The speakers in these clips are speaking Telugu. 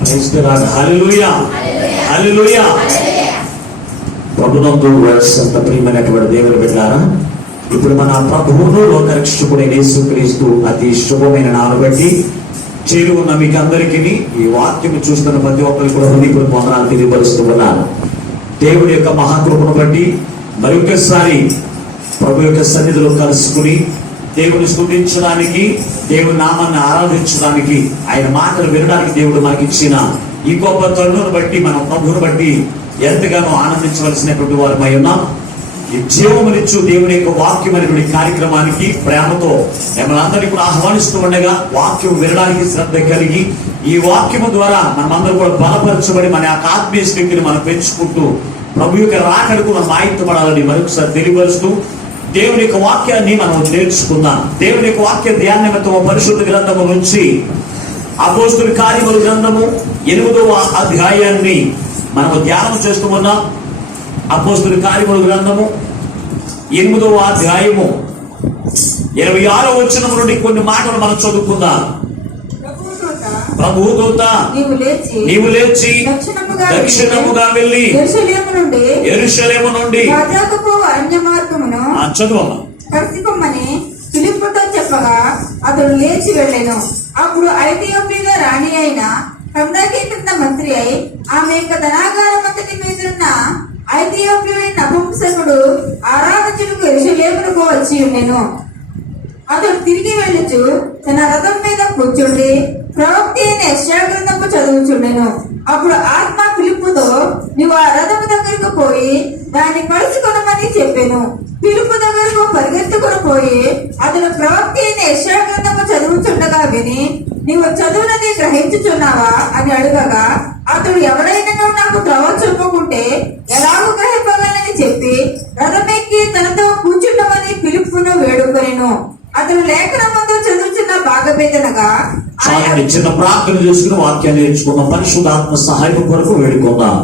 హల్లెలూయా హల్లెలూయా. ప్రభునందు వలసంత ప్రియమైనటువంటి దేవుని బిడ్డలారా, ఇప్పుడు మన ప్రభువును లోకరక్షకుడైన యేసుక్రీస్తు అతి శుభమైన నామమును బట్టి చేరి ఉన్న మీకు అందరికీ ఈ వాక్యం చూస్తున్న ప్రతి ఒక్కరికి కూడా హృదయపూర్వక వందనాలు తెలియపరుస్తూ ఉన్నాను. దేవుడి యొక్క మహాకృపను బట్టి మరొకసారి ప్రభు యొక్క సన్నిధిలో కలుసుకుని దేవుని స్తుతించడానికి, దేవుని నామాన్ని ఆరాధించడానికి, ఆయన మాటలు వినడానికి దేవుడు మనకి ఇచ్చిన ఈ గొప్ప తరుణను బట్టి మనం ప్రభువును బట్టి ఎంతగానో ఆనందించవలసినటువంటి వారమై ఉన్నాం. ఈ జీవమునిచ్చు దేవుని యొక్క వాక్యం అనేటువంటి కార్యక్రమానికి ప్రేమతో మిమ్మల్ని అందరినీ కూడా ఆహ్వానిస్తూ ఉండగా, వాక్యం వినడానికి శ్రద్ధ కలిగి ఈ వాక్యము ద్వారా మనమందరం కూడా బలపరచబడి మన యొక్క ఆత్మీయ స్థితిని మనం పెంచుకుంటూ ప్రభు యొక్క రాకడకు మనం ఆయుత్తపడాలని మరొకసారి తెలియపరుస్తూ దేవుని యొక్క వాక్యాన్ని మనం నేర్చుకుందాం. దేవుని యొక్క వాక్య ధ్యాన నిమిత్తం పరిశుద్ధ గ్రంథము నుంచి అపోస్తలుల కార్యముల గ్రంథము 8వ అధ్యాయాన్ని మనం ధ్యానం చేస్తూ ఉన్నాం. అపోస్తలుల కార్యముల గ్రంథము 8వ అధ్యాయము 26వ వచనం నుండి కొన్ని మాటలు మనం చదువుకుందాం. ప్రభువు దూత నీవు లేచి దక్షిణముగా వెళ్ళి యెరూషలేము నుండి చదువమ్మా కలుసుకొమ్మని ఫిలిప్పుతో చెప్పగా అతడు లేచి వెళ్ళెను. అప్పుడు ఐథియోపియా రాణి అయిన కందాకి మంత్రి అయి ఆమె యొక్క ధనాగారమంతటి మీదున్న ఐథియోపియా నపుంసకుడు ఆరాధకులకు యెరూషలేమునకు వచ్చి ఉండెను. అతడు తిరిగి వెళ్ళుచు తన రథం మీద కూర్చుండి ప్రవక్త అయిన యెషయా గ్రంథము చదువుచుండెను. అప్పుడు ఆత్మ ఫిలిప్పుతో నీవు ఆ రథము దగ్గరకు పోయి దాన్ని కలుసుకొనమని చెప్పెను. ఫిలిప్పు దగ్గరకు పరిగెత్తుకుని పోయి అతను ప్రవక్త అయిన యెషయా గ్రంథము చదువుచుండగా విని నీవు చదువునది గ్రహించుచున్నావా అని అడగగా అతడు ఎవరైనా నాకు త్రవ చెప్పకుంటే ఎలాగూ గ్రహింపగలని చెప్పి రథమెక్కి తనతో కూర్చుండమని ఫిలిప్పును వేడుకొనెను. అతను లేఖనమందు చదువుచున్న భాగభేదనగా చిన్న ప్రార్థన చేసుకుని వాక్యాన్ని నేర్చుకుందాం. పరిశుద్ధాత్మ సహాయం కొరకు వేడుకుందాం.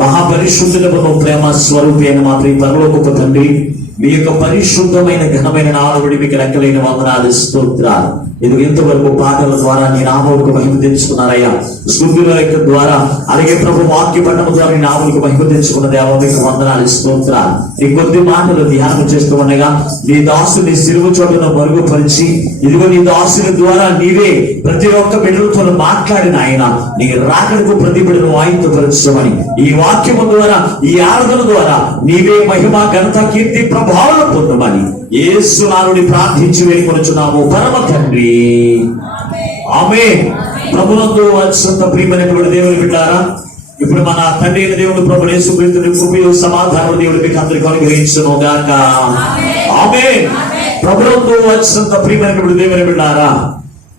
మహాపరిశుద్ధులకు ప్రేమ స్వరూపి అయిన మా ప్రియ పరలోకపు తండ్రి, మీ యొక్క పరిశుద్ధమైన ఘనమైన నాలుగుడి మీకు లెక్కలైన వందనాలు స్తోత్రాలు. ఇది ఇంతవరకు పాటల ద్వారా నీ నామములకు మహిమ తెచ్చుకున్నారయ్యా. స్తుతుల యొక్క ద్వారా అలాగే ప్రభు వాక్య పఠనం ద్వారా నీ నామములకు మహిమ తెచ్చుకున్న దేవా మీకు వందనాలు స్తోత్రాలు. ఈ కొద్ది మాటలు ధ్యానం చేస్తూ ఉండగా నీ దాసుని సిలువ చోటును మరుగుపరిచి ఇదిగో నీ దాసుని ద్వారా నీవే ప్రతి ఒక్క బిడ్డలతో మాట్లాడిన ఆయన నీ రాకడకు ప్రతి బిడ్డను ఆయుత్తపరచమని ఈ వాక్యము ద్వారా ఈ ఆరాధన ద్వారా నీవే మహిమ ఘనత కీర్తి ప్రభావం పొందమని యేసు నామమున ప్రార్థించి వేడుకొనుచున్నాము పరమ తండ్రి, ఆమేన్. ప్రభునందు అత్యంత ప్రియమైనటువంటి దేవుని బిడ్డలారా, ఇప్పుడు మన తండ్రి అయిన దేవుడు ప్రభు యేసుక్రీస్తు కృపయు సమాధానం దేవుడు మీకు అందరికీ అనుగ్రహించును గాక, ఆమేన్. ప్రభునందు అత్యంత ప్రియమైనటువంటి దేవుని బిడ్డలారా,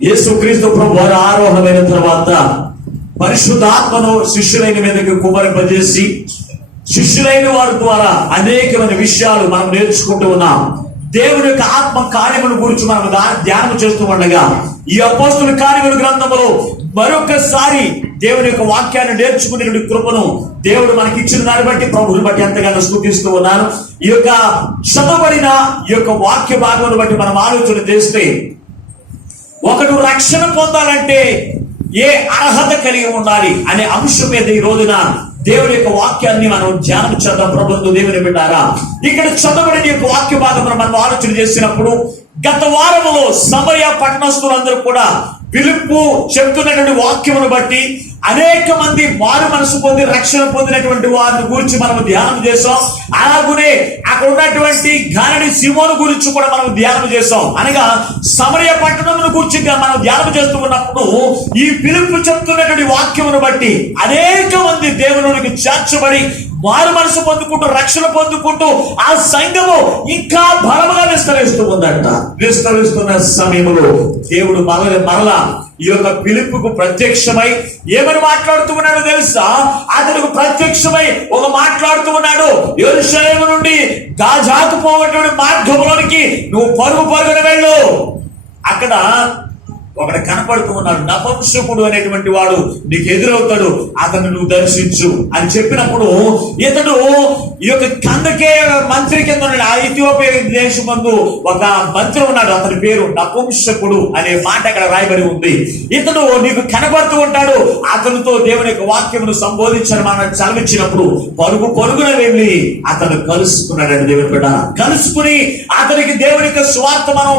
యేసుక్రీస్తు ప్రభు వారు ఆరోహణమైన తర్వాత పరిశుద్ధాత్మను శిష్యులైన మీదకి కుమ్మరింపజేసి శిష్యులైన వారి ద్వారా అనేకమైన విషయాలు మనం నేర్చుకుంటూ ఉన్నాం. దేవుని యొక్క ఆత్మ కార్యముల గురించి మనం ధ్యానం చేస్తూ ఉండగా ఈ అపోస్తలుల కార్యముల గ్రంథములో మరొకసారి దేవుని యొక్క వాక్యాన్ని నేర్చుకునే కృపను దేవుడు మనకి ఇచ్చిన దాన్ని బట్టి ప్రభువుని బట్టి ఎంతగానో స్తుతిస్తూ ఉన్నాను. ఈ యొక్క చదవబడిన ఈ యొక్క వాక్య భాగమును బట్టి మనం ఆలోచన చేస్తే, ఒకడు రక్షణ పొందాలంటే ఏ అర్హత కలిగి ఉండాలి అనే అంశం మీద ఈ రోజున దేవుని యొక్క వాక్యాన్ని మనం ధ్యానం చేద్దాం. ప్రభుత్వ దేవుని బిడ్డారా, ఇక్కడ చదవబడిన యొక్క వాక్య భాగం మనం ఆలోచన చేసినప్పుడు గత వారములో సమరయ పట్టణస్థులందరూ కూడా ఫిలిప్పు చెప్తున్నటువంటి వాక్యమును బట్టి అనేక మంది మారు మనసు పొంది రక్షణ పొందినటువంటి వారిని గురించి మనం ధ్యానం చేసాం. అలాగనే అక్కడ ఉన్నటువంటి గారడి సీమోను గురించి కూడా మనం ధ్యానం చేసాం. అనగా సమరయ పట్టణమును గురించి మనం ధ్యానం చేస్తూ ఉన్నప్పుడు ఈ ఫిలిప్పు చెప్తున్నటువంటి వాక్యమును బట్టి అనేక మంది దేవునికి చేర్చబడి మారు మనసు పొందుకుంటూ రక్షణ పొందుకుంటూ ఆ సంఘము ఇంకా బలముగా విస్తరిస్తూ ఉందంట. విస్తరిస్తున్న సమయంలో దేవుడు మరలా ఈ యొక్క ఫిలిప్పుకు ప్రత్యక్షమై ఏమని మాట్లాడుతూ ఉన్నాడో తెలుసా? అతనికి ప్రత్యక్షమై ఒక మాట్లాడుతూ ఉన్నాడు, యెరూషలేము నుండి గాజాకు పోయేటువంటి మార్గంలోనికి నువ్వు పరుగున వెళ్ళు. అక్కడ ఒకడు కనపడుతూ ఉన్నాడు, నపుంసకుడు అనేటువంటి వాడు నీకు ఎదురవుతాడు, అతను నువ్వు దర్శించు అని చెప్పినప్పుడు ఇతడు ఈ యొక్క కందకే మంత్రి కింద ఉన్నాడు. ఆ ఇథియోపియా దేశమందు ఒక మంత్రి ఉన్నాడు, అతని పేరు నపుంసకుడు అనే మాట అక్కడ రాయబడి ఉంది. ఇతడు నీకు కనపడుతూ ఉంటాడు, అతనితో దేవుని యొక్క వాక్యమును సంబోధించని మనం చదివించినప్పుడు పరుగున వెళ్ళి అతను కలుసుకున్నాడు. దేవుని బిడ్డ కలుసుకుని అతనికి దేవుని యొక్క సువార్త మనం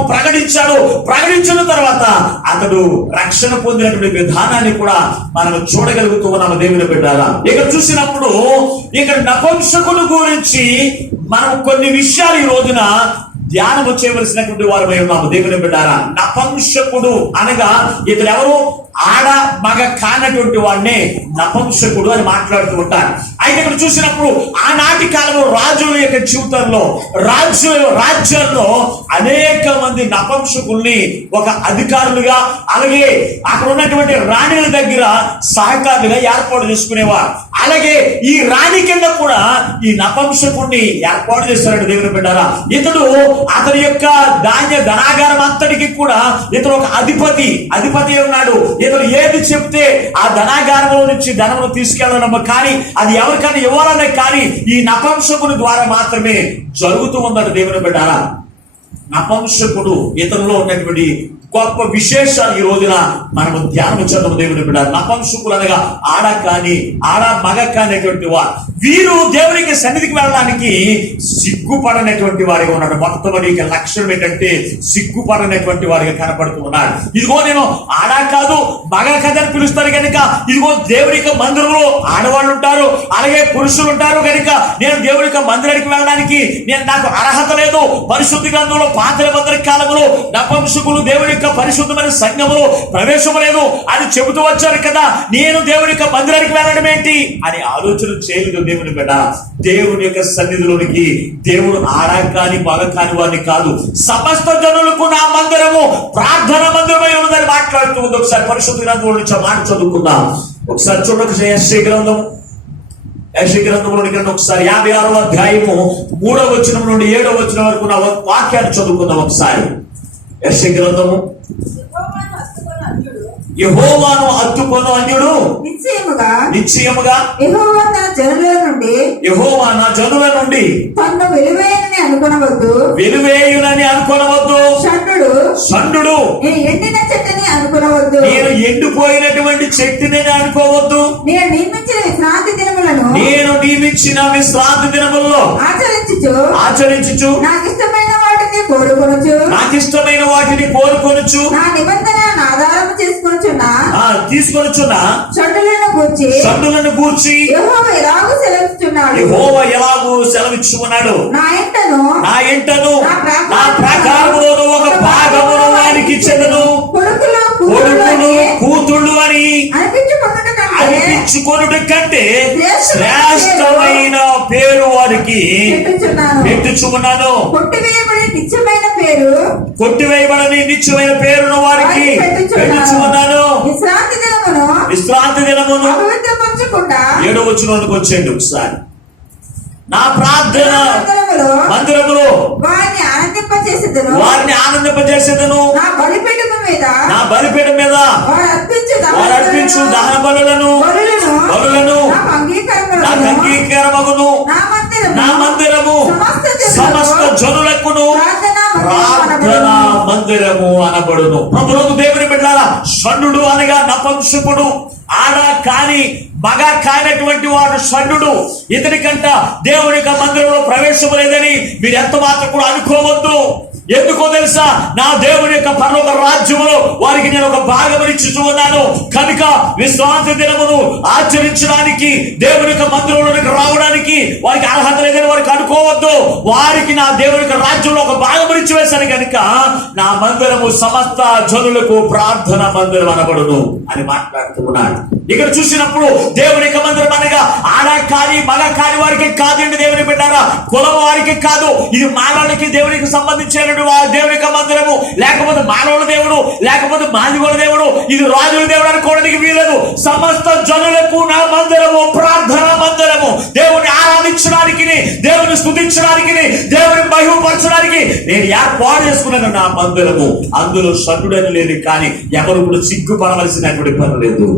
ప్రకటించిన తర్వాత అతడు రక్షణ పొందినటువంటి విధానాన్ని కూడా మనం చూడగలుగుతూ ఉన్నాము. దేవుని బిడ్డారా, ఇక్కడ చూసినప్పుడు ఇక్కడ నపుంసకుడు గురించి మనం కొన్ని విషయాలు ఈ రోజున ధ్యానము చేయవలసినటువంటి వారమై ఉన్నాము. దేవుని బిడ్డారా, నపుంసకుడు అనగా ఇతడు ఎవరు? ఆడ మగ కానటువంటి వాడినే నపుంసకుడు అని మాట్లాడుతూ ఉంటారు. అయితే ఇక్కడ చూసినప్పుడు ఆనాటి కాలంలో రాజుల యొక్క జీవితంలో రాజ్యాల్లో అనేక మంది నపుంసకుల్ని ఒక అధికారులుగా, అలాగే అక్కడ ఉన్నటువంటి రాణిల దగ్గర సహకారులుగా ఏర్పాటు చేసుకునేవారు. అలాగే ఈ రాణి కింద కూడా ఈ నపుంసకుడిని ఏర్పాటు చేస్తారండి. దేవుని బిడ్డారా, ఇతడు అతని యొక్క ధనాగారం అంతటికి కూడా ఇతడు ఒక అధిపతి ఉన్నాడు. ఇతడు ఏది చెప్తే ఆ ధనాగారంలో నుంచి ధనమును తీసుకెళ్ళడం కానీ అది ఎవరికైనా ఇవ్వాలనే కానీ ఈ నపుంసకుని ద్వారా మాత్రమే జరుగుతూ ఉందట. దేవుని బిడ్డారా, నపుంసకుడు ఇతరులో ఉన్నటువంటి గొప్ప విశేషాలు ఈ రోజున మనము ధ్యానం చేద్దాం. దేవుని బిడ్డ, నపుంసకులు అనగా ఆడ మగ కానిటువంటి వారు. వీరు దేవునికి సన్నిధికి వెళ్ళడానికి సిగ్గుపడనటువంటి వారిగా ఉన్నాడు. మొట్టమొదటి లక్షణం ఏంటంటే సిగ్గుపడనటువంటి వారిగా కనపడుతూ ఉన్నాడు. ఇదిగో నేను ఆడ కాదు మగ కథని పిలుస్తారు కనుక, ఇదిగో దేవుని యొక్క మందిరంలో ఆడవాళ్ళు ఉంటారు, అలాగే పురుషులు ఉంటారు కనుక నేను దేవుని యొక్క మందిరానికి వెళ్ళడానికి నాకు అర్హత లేదు. పరిశుద్ధ గ్రంథంలో పాత నిబంధన కాలంలో నపుంసకులు దేవుని యొక్క పరిశుద్ధమైన సంఘములో ప్రవేశం లేదు అని చెబుతూ వచ్చారు కదా, నేను దేవుని యొక్క మందిరానికి వెళ్ళడం ఏంటి అని ఆలోచన చేయలేదు. దేవుని బిడ్డ, దేవుని యొక్క సన్నిధిలోనికి దేవుడు ఆడ కాని మగ కాని వారిని కాదు, సమస్త జనులకు నా మందిరము ప్రార్థన మందిరమై ఉన్నదని మాట్లాడుతూ ఉంది. ఒకసారి పరిశుద్ధ గ్రంథంలో నుంచి మాట చదువుకుందాం. ఒకసారి చూడండి, యెషయా గ్రంథంలోని ఒకసారి 56వ అధ్యాయము 3వ వచనం నుండి 7వ వచనం వరకు ఉన్న వాక్యాన్ని చదువుకుందాం. ఒకసారి యెషయా గ్రంథము. యెహోవాను హత్తుకొను అన్యుడు నిశ్చయముగా యెహోవా నా జనుల నుండి తన్ను వెలివేయునని అనుకొనవద్దు. షండు నేను ఎండిన చెట్టుని అనుకొనవద్దు. నేను ఎండిపోయినటువంటి చెట్టుని అనుకోవద్దు. నేను నియమించిన విశ్రాంతి దినములలో ఆచరించుచు నాకు ఇష్టమైన వాటిని కోరుకొనుచు నా నిబంధన ఆధారం తీసుకొనుచున్నా షండులను గూర్చి యెహోవా ఎలాగూ సెలవిచ్చుకున్నాడు. నా ఇంటను నా ప్రాకారములోను ఒక భాగమును వారికి ఇచ్చెదను. కొడుకులు కూతుళ్ళు అని అనిపించుకొనుట కంటే శ్రేష్టమైన పేరు వారికి పెట్టుచున్నాను. కొట్టివేయబడని నిత్యమైన పేరును వారికి పెట్టుచున్నాను. విశ్రాంతి దినమును 7వ వచనానికి వచ్చేయండి ఒకసారి. నా ప్రార్థన మందిరములో వారిని ఆనందింపచేసేదను. నా బలిపీఠం మీద వారు అర్పించు దహన బలులను నాకు అంగీకారమగును. నా మందిరము సమస్త జనులకును ప్రార్థనా మందిరము అనబడును. ప్రభువుకు దేవుని బిడ్డలారా, షండు అనగా నపుంసకుడు, ఆడ కాని మగ కానటువంటి వాడు షండు. ఇతనికంట దేవుని యొక్క మందిరంలో ప్రవేశం లేదని మీరు ఎంత మాత్రం కూడా అనుకోవద్దు. ఎందుకో తెలుసా, నా దేవుని యొక్క పరలోక రాజ్యములో వారికి నేను ఒక భాగం ఇచ్చుతూ ఉన్నాను కనుక విశ్రాంతి దినమును ఆచరించడానికి దేవుని యొక్క మందిరంలోనికి రావడానికి వారికి అర్హత లేదని వారికి అనుకోవద్దు. వారికి నా దేవుని యొక్క రాజ్యంలో ఒక భాగం ఇచ్చి వేశాను కనుక నా మందిరము సమస్త జనులకు ప్రార్థన మందిరం అనబడును అని మాట్లాడుతూ ఉన్నాడు. ఇక్కడ చూసినప్పుడు దేవుని యొక్క మందిరం అనగా ఆడ కాని మగ కాని వారికి కాదండి. దేవుని బిడ్డారా, కులం వారికి కాదు, ఇది మానవునికి దేవునికి సంబంధించిన దేవుని యొక్క మందిరము. లేకపోతే మానవుల దేవుడు, లేకపోతే మాదిగోల దేవుడు, ఇది రాజుల దేవుడు అనుకోవడానికి వీలేదు. సమస్త జనులకు నా మందిరము ప్రార్థన మందిరము. దేవుని ఆరాధించడానికి దేవుని స్తుతించడానికి, దేవుని మహిమపరచడానికి నేను ఏర్పాటు చేసుకున్నాను నా మందిరము. అందులో షడ్డుడని లేదు, కానీ ఎవరు కూడా సిగ్గుపడవలసినటువంటి పని లేదు.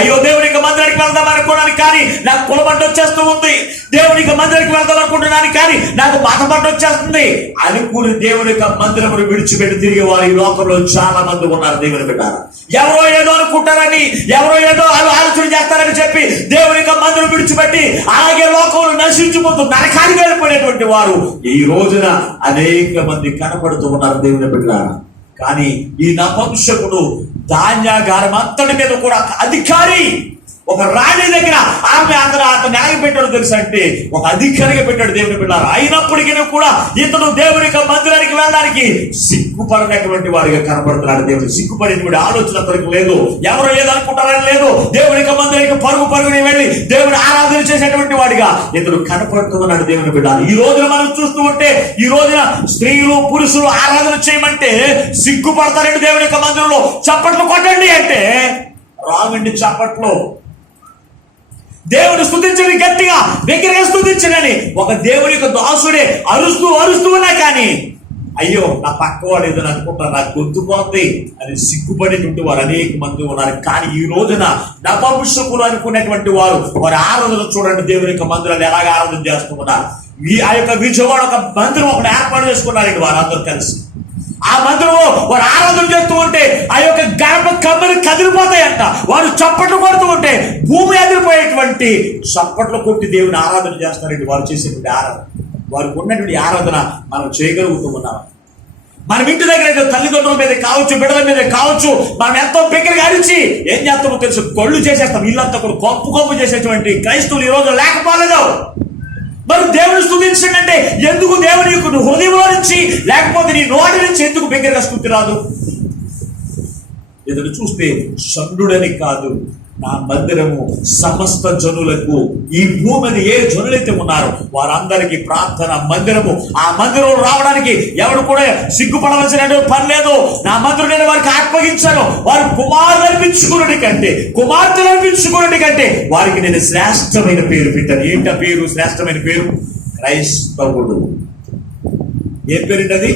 అయ్యో దేవునికి మందిరానికి వెళ్దాం అనుకోవడానికి కానీ నాకు కులబంట వచ్చేస్తూ ఉంది, దేవునికి మందిరానికి వెళ్దాం అనుకుంటున్నాను కానీ నాకు మతబంట వచ్చేస్తుంది అనుకుని దేవుని మందిరమును విడిచిపెట్టి తిరిగే వారు ఈ లోకంలో చాలా మంది ఉన్నారు. దేవుని బిడ్డారా, ఎవరో ఏదో అనుకుంటారని, ఎవరో ఏదో ఆలోచన చేస్తారని చెప్పి దేవుని మందిరం విడిచిపెట్టి అలాగే లోకంలో నశించిపోతూ నరకానికి వెళ్ళిపోయినటువంటి వారు ఈ రోజున అనేక మంది కనపడుతూ ఉన్నారు. దేవుని బిడ్డారా, కానీ ఈ నపుంసకుడు ధాన్యాగారం అంతటి మీద కూడా అధికారి, ఒక రాణి దగ్గర ఆమె అతను ఎలాగ పెట్టాడు తెలుసు అంటే ఒక అధికారిగా పెట్టాడు. దేవుని బిడ్డారు, అయినప్పటికీ కూడా ఇతడు దేవుని మందిరానికి వెళ్ళడానికి సిగ్గుపడినటువంటి వాడిగా కనపడుతున్నాడు. దేవుని సిగ్గుపడేటువంటి ఆలోచన అతనికి లేదు, ఎవరో ఏదో అనుకుంటారని లేదు. దేవుని మందిరానికి పరుగుని వెళ్ళి దేవుని ఆరాధన చేసేటువంటి వాడిగా ఇతడు కనపడుతున్నాడు. దేవుని బిడ్డారు, ఈ రోజున మనం చూస్తూ ఉంటే ఈ రోజున స్త్రీలు పురుషులు ఆరాధన చేయమంటే సిగ్గుపడతారండి. దేవుని మందిరంలో చప్పట్లు కొట్టండి అంటే రావండి చప్పట్లు. దేవుని స్తుతించని గట్టిగా దగ్గరగా స్తుతించనని ఒక దేవుని యొక్క దాసుడే అరుస్తూ ఉన్నా కానీ అయ్యో నా పక్కవాడు ఏదో అనుకుంటారు, నాకు గుర్తుపోతుంది అని సిగ్గుపడేటువంటి వారు అనేక మంది ఉన్నారు. కానీ ఈ రోజున నపుంసకులు అనుకునేటువంటి వారు వారి ఆరాధన చూడండి, దేవుని యొక్క మందిరాలు ఎలాగ ఆరాధన చేస్తున్నారు. ఆ యొక్క విజయవాడ ఒక మందిరం ఒకటి ఏర్పాటు చేసుకున్నారండి వారందరూ కలిసి. ఆ మందిరంలో వారు ఆరాధన చేస్తూ ఉంటే ఆ యొక్క గడప కమ్మలు కదిలిపోతాయంట. వారు చప్పట్లు కొడుతూ ఉంటే భూమి ఎదిరిపోయేటువంటి చప్పట్లు కొట్టి దేవుని ఆరాధన చేస్తారండి. వారు చేసేటువంటి ఆరాధన, వారికి ఉన్నటువంటి ఆరాధన మనం చేయగలుగుతూ ఉన్నాం. మనం ఇంటి దగ్గర అయితే తల్లిదండ్రుల మీద కావచ్చు, బిడ్డల మీద కావచ్చు, మనం ఎంతో బిగ్గరగా అరిచి ఏం చేస్తామో తెలుసు, కొళ్ళు చేసేస్తాం. ఇల్లంతా కూడా కొప్పు చేసేటువంటి క్రైస్తవులు ఈ రోజు లేకపోలేదు. మరి దేవుని స్తుతించండి అంటే ఎందుకు దేవుని హృదయంలో నుంచి లేకపోతే నీ నోటి నుంచి ఎందుకు బిగ్గరగా స్తుతి రాదు? ఎదురు చూస్తే షండుడని కాదు, నా మందిరము సమస్త జనులకు, ఈ భూమిని ఏ జనులైతే ఉన్నారో వారందరికీ ప్రార్థన మందిరము. ఆ మందిరం రావడానికి ఎవరు కూడా సిగ్గుపడవలసిన పని లేదు. నా మందిరం నేను వారికి అప్పగించాను. వారు కుమారులు అనిపించుకున్నటి కంటే వారికి నేను శ్రేష్టమైన పేరు పెట్టాను. ఏంట పేరు? శ్రేష్టమైన పేరు క్రైస్తవుడు. ఏం పేరు అది?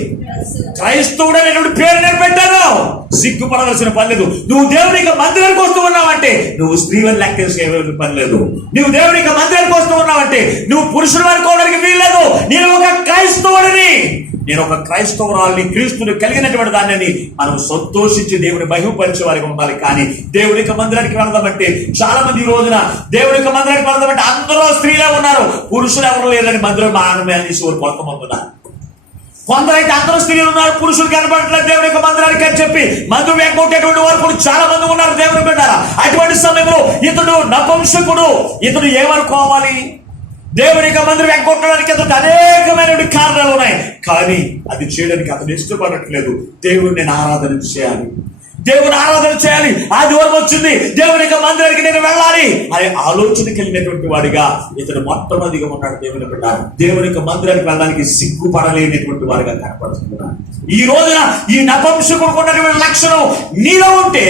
క్రైస్తవుడు అనేటువంటి పేరు నేను పెట్టాను. సిగ్గుపడవలసిన పని లేదు. నువ్వు దేవునికి మందిరానికి వస్తూ ఉన్నావంటే నువ్వు స్త్రీలను లెక్కేసే పని లేదు. నువ్వు దేవునికి మందిరానికి వస్తూ ఉన్నావంటే నువ్వు పురుషుడు అనుకోవడానికి వీల్లేదు. నేను ఒక క్రైస్తవుడిని, నేను ఒక క్రైస్తవురాలిని, క్రీస్తుని కలిగినటువంటి దాన్ని మనం సంతోషించి దేవుని మహిమపరిచే వారికి ఉండాలి. కానీ దేవునికి మందిరానికి వెళ్దామంటే చాలా మంది ఈ రోజున దేవునికి మందిరానికి వెళ్దామంటే అందరూ స్త్రీలే ఉన్నారు, పురుషులు ఎవరు లేదని మందిరం ఆనందం తీసి కొంతమంది ఉన్నారు. కొందరైతే అందరూ స్త్రీలు ఉన్నారు, పురుషులు కనబడట్లేదు దేవుని యొక్క మందిరానికి అని చెప్పి మందిరం ఎగ్గొట్టేటువంటి వారు కూడా చాలా మంది ఉన్నారు. దేవుని బిడ్డారా, అటువంటి సమయంలో ఇతడు నపుంసకుడు. ఇతడు ఏమనుకోవాలి? దేవుని యొక్క మందిరం ఎగ్గొట్టడానికి అతనికి అనేకమైనటువంటి కారణాలు ఉన్నాయి, కానీ అది చేయడానికి అతను ఇష్టపడట్లేదు. దేవుడిని నేను ఆరాధన చేయాలి, దేవుని ఆరాధన చేయాలి, ఆదివారం వచ్చింది దేవుని యొక్క మందిరానికి నేను వెళ్ళాలి అనే ఆలోచన కలిగినటువంటి వాడిగా ఇతడు మొట్టమొదటిగా ఉన్నాడు. దేవుని బిడ్డ, దేవుని యొక్క మందిరానికి వెళ్ళడానికి సిగ్గుపడలేనటువంటి వాడిగా కనపడుతున్నాడు. ఈ రోజున ఈ నపుంసకుడికి ఉన్నటువంటి లక్షణం నీలో ఉంటే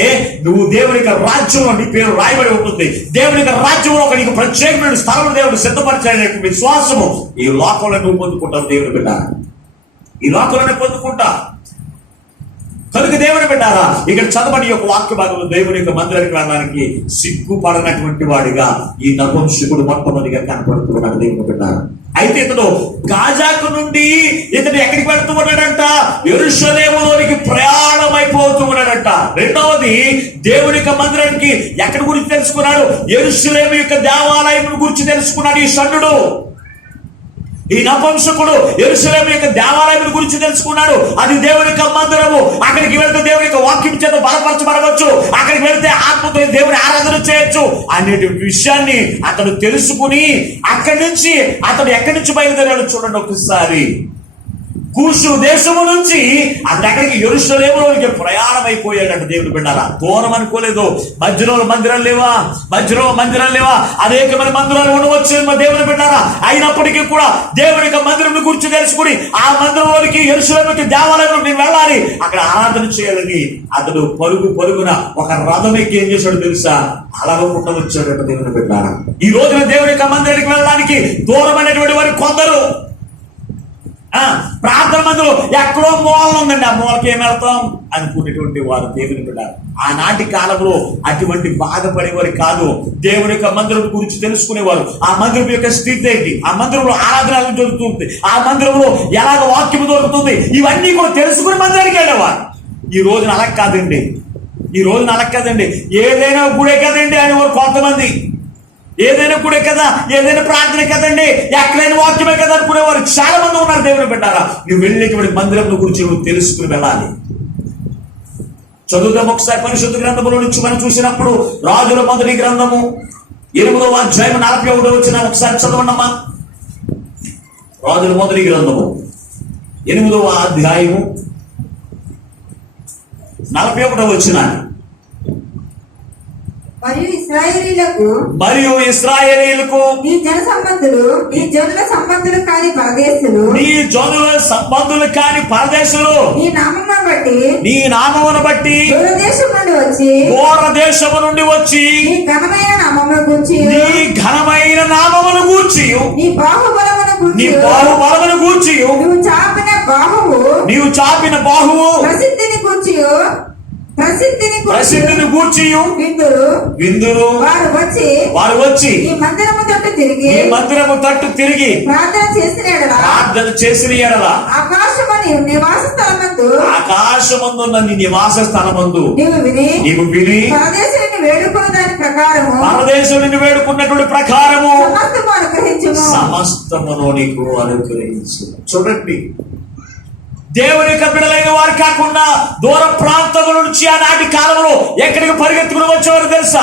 నువ్వు దేవుని యొక్క రాజ్యంలో నీ పేరు రాయబడి ఉంటుంది. దేవుని యొక్క రాజ్యంలో ఒక నీకు ప్రత్యేకమైన స్థలం దేవుడు సిద్ధపరిచేటువంటి విశ్వాసము ఈ లోకంలో నువ్వు పొందుకుంటావు. దేవుని బిడ్డ, ఈ లోకంలోనే పొందుకుంటా. కనుక దేవుని బిడ్డారా, ఇక్కడ చదవని యొక్క వాక్య భాగంలో దేవుని యొక్క మందిరానికి వెళ్ళడానికి సిగ్గుపడనటువంటి వాడిగా ఈ నపుంసకుడు మొట్టమొదటిగా కనపడుతున్నాడు. దేవుని బిడ్డారా, అయితే ఇతడు గాజాకు నుండి ఇతడు ఎక్కడికి వెళ్తూ ఉన్నాడంట? యెరూషలేములోనికి ప్రయాణం అయిపోతూ ఉన్నాడంట. రెండవది, దేవుని యొక్క మందిరానికి ఎక్కడి గురించి తెలుసుకున్నాడు? యెరూషలేము యొక్క దేవాలయం గురించి తెలుసుకున్నాడు ఈ షండుడు. ఈ నపుంసకుడు యెరూషలేము యొక్క దేవాలయం గురించి తెలుసుకున్నాడు. అది దేవుని యొక్క మందిరము. అక్కడికి వెళ్తే దేవుని యొక్క వాక్యం చేత బలపరచబడవచ్చు, అక్కడికి వెళ్తే ఆత్మతో దేవుని ఆరాధన చేయొచ్చు అనేటువంటి విషయాన్ని అతడు తెలుసుకుని అక్కడి నుంచి అతడు ఎక్కడి నుంచి బయలుదేరాడు చూడండి ఒకసారి. కూషు దేశము నుంచి అతను ఎక్కడికి యెరూషలేములోకి ప్రయాణం అయిపోయాడంట. దేవుని బిడ్డారా, దూరం అనుకోలేదు. మధ్యలో మందిరాలు లేవా, అనేకమైన మందిరాలు ఉండవచ్చు దేవుని బిడ్డారా. అయినప్పటికీ కూడా దేవుని యొక్క మందిరం గురించి తెలుసుకుని ఆ మందిరంలోనికి యెరూషలేముకి దేవాలయంలో నేను వెళ్ళాలి, అక్కడ ఆరాధన చేయాలని అతడు పరుగున ఒక రథం ఎక్కి ఏం చేశాడు తెలుసా, అలగకుండా వచ్చాడట. దేవుని బిడ్డారా, ఈ రోజున దేవుని యొక్క మందిరానికి వెళ్ళడానికి దూరమైనటువంటి వారు కొందరు ప్రార్థన మందిలో ఎక్కడో మూలం ఉందండి, ఆ మూలకి ఏం వెళ్తాం అనుకునేటువంటి వారు దేవుని బిడ్డారు. ఆనాటి కాలంలో అటువంటి బాధపడేవారు కాదు. దేవుని యొక్క మందిరం గురించి తెలుసుకునేవారు. ఆ మందిరం యొక్క స్థితి ఏంటి, ఆ మందిరంలో ఆరాధన జరుగుతుంది, ఆ మందిరంలో ఎలాగ వాక్యం దొరుకుతుంది, ఇవన్నీ కూడా తెలుసుకుని మందిరానికి వెళ్ళేవారు. ఈ రోజున అలా కాదండి, ఏదైనా గుడే కదండి అని కొంతమంది, ఏదైనా గుడే కదా, ఏదైనా ప్రార్థన కదండి, ఎక్కడైనా వాక్యమే కదా అనుకునేవారు చాలా మంది ఉన్నారు. దేవుని బిడ్డారా, నువ్వు వెళ్ళేటువంటి మందిరం గురించి నువ్వు తెలుసుకుని వెళ్ళాలి. చదువుదాం ఒకసారి పరిశుద్ధ గ్రంథములో నుంచి మనం చూసినప్పుడు రాజుల మొదటి గ్రంథము 8వ అధ్యాయం 41వ వచనం ఒకసారి చదవండమ్మా. రాజుల మొదటి గ్రంథము 8వ అధ్యాయము 41వ వచనాన్ని. మరియు ఇశ్రాయేలీయులకు నీ జనుల సంబంధులు కాని పరదేశులు నీ నామమును బట్టి దూరదేశము నుండి వచ్చి నీ ఘనమైన నామమును గూర్చి నీ బాహుబలమును గూర్చి నీవు చాపిన బాహువు ప్రసిద్ధిని గూర్చి విందురు వారు వచ్చి ఈ మందిరము తట్టు తిరిగి ప్రార్థన చేసిన ఎడల ఆకాశమందున్న నీ నివాస స్థలమందు నీవు విని పరదేశుడిని వేడుకున్నటువంటి ప్రకారము సమస్తమును నీకు అనుగ్రహించు. చూడండి, దేవుని యొక్క బిడ్డలైన వారు కాకుండా దూర ప్రాంతముల నుంచి ఆనాటి కాలంలో ఎక్కడికి పరిగెత్తుకుని వచ్చేవారు తెలుసా,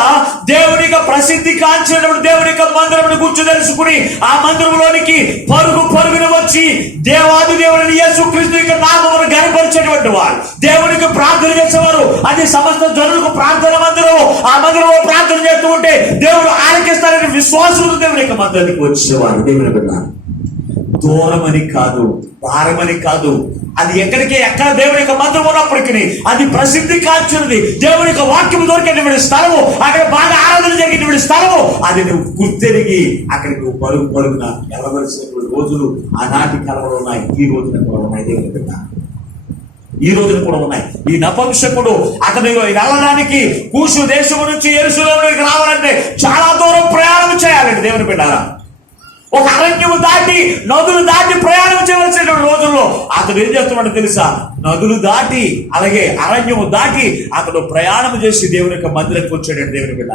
దేవుని యొక్క ప్రసిద్ధి కాంచినటువంటి దేవుని యొక్క మందిరమును గురించి తెలుసుకుని ఆ మందిరంలోనికి పరుగున వచ్చి దేవాది దేవుని యేసుక్రీస్తు యొక్క నామమును ఘనపరిచేటువంటి వారు, దేవునికి ప్రార్థన చేసేవారు. అది సమస్త జనులకు ప్రార్థన మందిరము. ఆ మందిరంలో ప్రార్థన చేస్తూ ఉంటే దేవుడు ఆలకిస్తారని విశ్వాసులు దేవుని యొక్క మందిరానికి వచ్చేవారు. దేవుని బిడ్డ, దూరమని కాదు, భారమని కాదు, అది ఎక్కడ దేవుని యొక్క మందిరం ఉన్నప్పటికీ అది ప్రసిద్ధి కాల్చినది, దేవుని యొక్క వాక్యం దొరికేటువంటి స్థలము, అక్కడ బాగా ఆరాధన జరిగేటువంటి స్థలము, అది నువ్వు గుర్తెరిగి అక్కడికి నువ్వు పరుగున వెళ్ళవలసినటువంటి రోజులు ఆనాటి కాలంలో ఉన్నాయి, ఈ రోజున కూడా ఉన్నాయి. దేవుని బిడ్డ, ఈ రోజున కూడా ఉన్నాయి. ఈ నపుంసకుడు అతను వెళ్ళడానికి కూషు దేశం నుంచి యెరూషలేములోకి రావాలంటే చాలా దూరం ప్రయాణం చేయాలండి. దేవుని బిడ్డారా, ఒక అరణ్యము దాటి నదులు దాటి ప్రయాణం చేయవలసినటువంటి రోజుల్లో అతడు ఏం చేస్తున్నాడో తెలుసా, నదులు దాటి అలాగే అరణ్యము దాటి అతడు ప్రయాణం చేసి దేవుని యొక్క మందిరానికి వచ్చాడు. దేవుని బిడ్డ,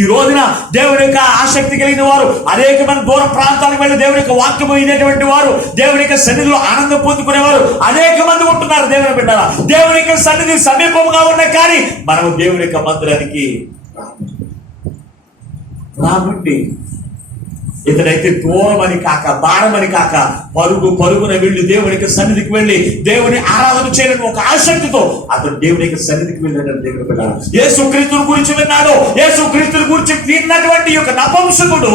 ఈ రోజున దేవుని యొక్క ఆసక్తి కలిగిన వారు అనేకమైన దూర ప్రాంతాలకు వెళ్ళి దేవుని యొక్క వాక్యము అయినటువంటి వారు దేవుని యొక్క సన్నిధిలో ఆనందం పొందుకునేవారు అనేక మంది ఉంటున్నారు. దేవుని బిడ్డ, దేవుని యొక్క సన్నిధి సమీపంగా ఉన్నాయి, కానీ మనము దేవుని యొక్క మందిరానికి రాబట్టి ఇతడైతే దూరమని కాక భారమని కాక పరుగున వెళ్ళి దేవునికి సన్నిధికి వెళ్ళి దేవుని ఆరాధన చేయాలని ఒక ఆసక్తితో అతడు దేవునికి సన్నిధికి వెళ్ళాడు. దేవుని బిడ్డ, యేసుక్రీస్తుని గురించి విన్నాడు. యేసుక్రీస్తుని గురించి విన్నటువంటి యొక్క నపుంసకుడు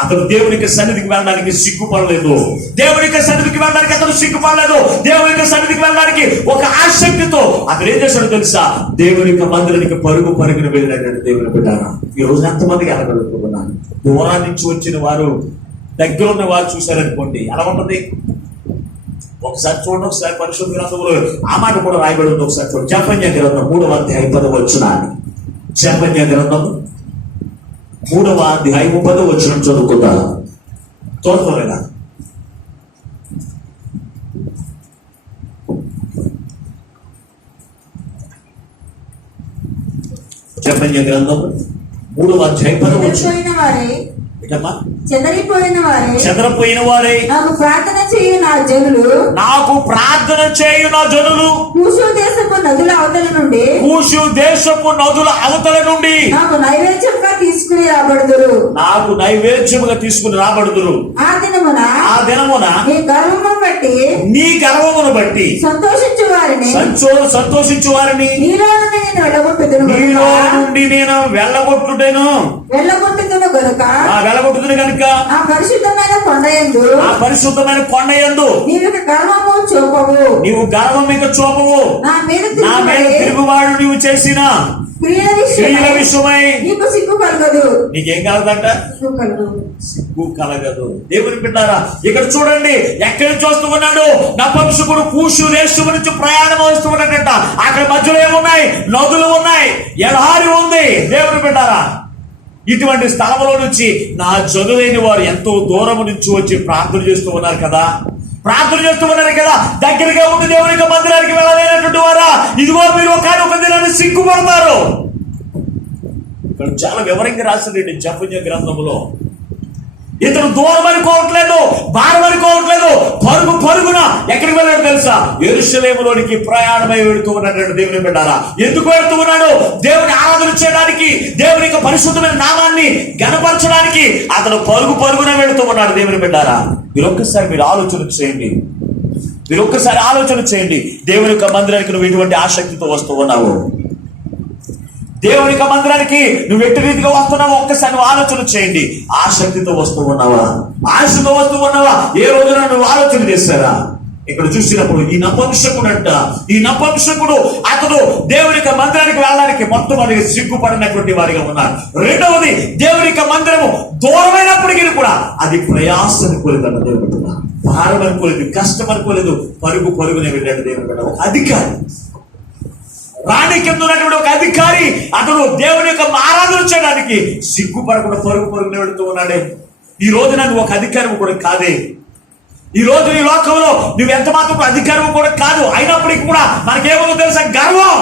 అతడు దేవునికి సన్నిధికి వెళ్ళడానికి సిగ్గుపడలేదు. దేవునికి సన్నిధికి వెళ్ళడానికి అతడు సిగ్గుపడలేదు. దేవునికి సన్నిధికి వెళ్ళడానికి ఒక ఆసక్తితో అతడు ఏం చేశాడు తెలుసా, దేవుని యొక్క మందిరానికి పరుగున వెళ్ళాడు. దేవుని బిడ్డ, ఈ రోజు ఎంతమందికి వెళ్ళగలుగుతున్నాను. దూరాన్ని నుంచి వచ్చిన వారు దగ్గర ఉన్న వారు చూశారనుకోండి, ఎలా ఉంటుంది ఒకసారి చూడండి. ఒకసారి పరిశుద్ధ గ్రంథంలో ఆ మాట కూడా రాయబడి ఉంది. ఒకసారి చూడండి, జపన్య గ్రంథం 3వ అధ్యాయం 10వ వచనాన్ని. జపన్య గ్రంథం 3వ అధ్యాయం 10వ వచనం చదువుకుందా త్వరగా. జపన్య గ్రంథం 3వ అధ్యాయం 10వ వచనం. చెదరిపోయిన వారే నాకు ప్రార్థన చేయు నా జనులు కూషు దేశపు నదుల అవతల నుండి నాకు నైవేద్యంగా రాబడుదురు. నాకు నైవేద్యముగా తీసుకుని రాబడుదురు. ఆ దినమున నీ గర్వమును బట్టి సంతోషించు వారిని నీలో నుండి నేను వెళ్ళగొట్టుటను గనుక ఆ పరిశుద్ధమైన కొండయందు నీవు గర్వం ఇక చూపవు. నా మీద తిరుగుబాటు నీవు చేసిన క్రియల విషయమై నీకు సిగ్గు కలగదు. నీకేం కలగదంట? సిగ్గు కలగదు. దేవుని బిడ్డారా, ఇక్కడ చూడండి, ఎక్కడి నుంచి వస్తూ ఉన్నాడు? నపుంసకుడు కూషు దేశం నుంచి ప్రయాణం వస్తూ ఉన్నాడంట. అక్కడ మధ్యలో ఏమున్నాయి? నదులు ఉన్నాయి, ఎడారి ఉంది. దేవుని బిడ్డారా, ఇటువంటి స్థలంలో నుంచి నా జనులైన వారు ఎంతో దూరం నుంచి వచ్చి ప్రార్థన చేస్తూ ఉన్నారు కదా. దగ్గరగా ఉండి దేవుని యొక్క మందిరానికి వెళ్ళలేనటువంటి వారా, ఇదిగో మీరు ఒక దినాన్ని సిగ్గుపడతారు. ఇక్కడ చాలా వివరంగా రాసిందండి జపన్య గ్రంథంలో. ఇతను దూరం అనుకోవట్లేదు, భారం అనుకోవట్లేదు, పరుగున ఎక్కడికి వెళ్ళాడు తెలుసా? యెరూషలేములోనికి ప్రయాణమై వెళుతూ ఉన్నటువంటి దేవుని బిడ్డారా. ఎందుకు వెళుతూ ఉన్నాడు? దేవుని ఆరాధన చేయడానికి, దేవుని యొక్క పరిశుద్ధమైన నామాన్ని గణపరచడానికి అతను పరుగున వెళుతూ ఉన్నాడు. దేవుని బిడ్డారా, మీరు ఒక్కసారి ఆలోచన చేయండి. దేవుని యొక్క మందిరానికి నువ్వు ఎటువంటి ఆసక్తితో వస్తూ ఉన్నావు? దేవుని యొక్క మందిరానికి నువ్వు ఎట్టి రీతిగా వస్తున్నావో ఒక్కసారి నువ్వు ఆలోచన చేయండి. ఆసక్తితో వస్తూ ఉన్నావా? ఆశతో వస్తూ ఉన్నావా? ఏ రోజున నువ్వు ఆలోచన చేశారా? ఇక్కడ చూసినప్పుడు ఈ నపుంసకుడు అతడు దేవుని యొక్క మందిరానికి వెళ్ళడానికి మొట్టమొదటి సిగ్గుపడినటువంటి వారిగా ఉన్నారు. రెండవది, దేవుని యొక్క మందిరము దూరమైనప్పటికీ కూడా అది ప్రయాసం కోలేదన్న దేవుడు, భారం అనుకోలేదు, కష్టం అనుకోలేదు, పరుగునే వెళ్ళాడు దేవుడు. ఒక అధికారి, రాణి కింద ఉన్నటువంటి ఒక అధికారి, అతడు దేవుని యొక్క ఆరాధన చేయడానికి సిగ్గుపడకుండా పరుగునే వెళుతూ ఉన్నాడే. ఈ రోజున నువ్వు ఒక అధికారం కూడా కాదే. ఈ రోజు ఈ లోకంలో నువ్వు ఎంత మాత్రం అధికారం కూడా కాదు. అయినప్పటికీ కూడా మనకేమో తెలుసా? గర్వం.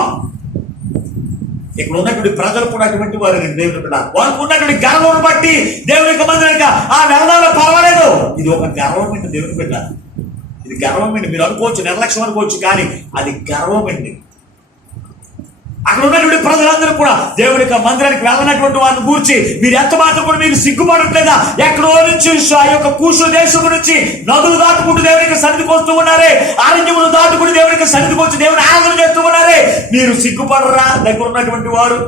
ఇక్కడ ఉన్నటువంటి ప్రజలు కూడా అటువంటి వారు. దేవుని బిడ్డ, వాళ్ళకు ఉన్నటువంటి గర్వం బట్టి దేవుని యొక్క మందిరానికి వెళ్ళడాలో పర్వాలేదు. ఇది ఒక గర్వం అండి దేవుని బిడ్డ. ఇది గర్వం అండి. మీరు అనుకోవచ్చు, నిర్లక్ష్యం అనుకోవచ్చు, కానీ అది గర్వం అండి. అక్కడ ఉన్నటువంటి ప్రజలందరూ కూడా దేవుని యొక్క మందిరానికి వెళ్ళనటువంటి వారిని గూర్చి మీరు ఎంత మాత్రం కూడా మీరు సిగ్గుపడట్లేదా? ఎక్కడో నుంచి ఆ యొక్క కూషు దేశం నుంచి నదులు దాటుకుంటూ దేవునికి సన్నిధికి వస్తూ ఉన్నారే, అరణ్యములు దాటుకుంటూ దేవునికి సన్నిధికి వచ్చి దేవుని ఆరాధన చేస్తూ ఉన్నారే. మీరు సిగ్గుపడరా దగ్గర ఉన్నటువంటి వారు?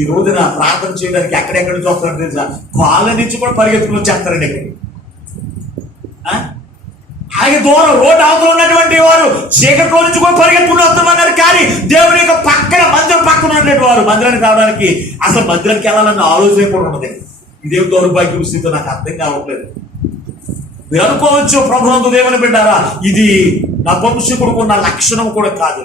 ఈ రోజున ప్రార్థన చేయడానికి ఎక్కడెక్కడ నుంచి వస్తారంటే తెలుసా? వాళ్ళ నుంచి కూడా పరిగెత్తుకుని వచ్చేస్తారండి ఇక్కడికి. అలాగే దూరం రోడ్డు అవతల ఉన్నటువంటి వారు చీకట్లో నుంచి కూడా పరిగెత్తుకుని వస్తామన్నారు. కానీ దేవుని యొక్క మందిరం పక్కన ఉన్నటువంటి వారు మందిరానికి రావడానికి అసలు మందిరానికి వెళ్ళాలన్న ఆలోచన కూడా ఉన్నది. ఇదేం దౌర్భాగ్య స్థితి నాకు అర్థం కావట్లేదు. మీరు అనుకోవచ్చు, ప్రభునందు దేవుని బిడ్డారా, ఇది నపుంసకుడికి ఉన్న లక్షణం కూడా కాదు.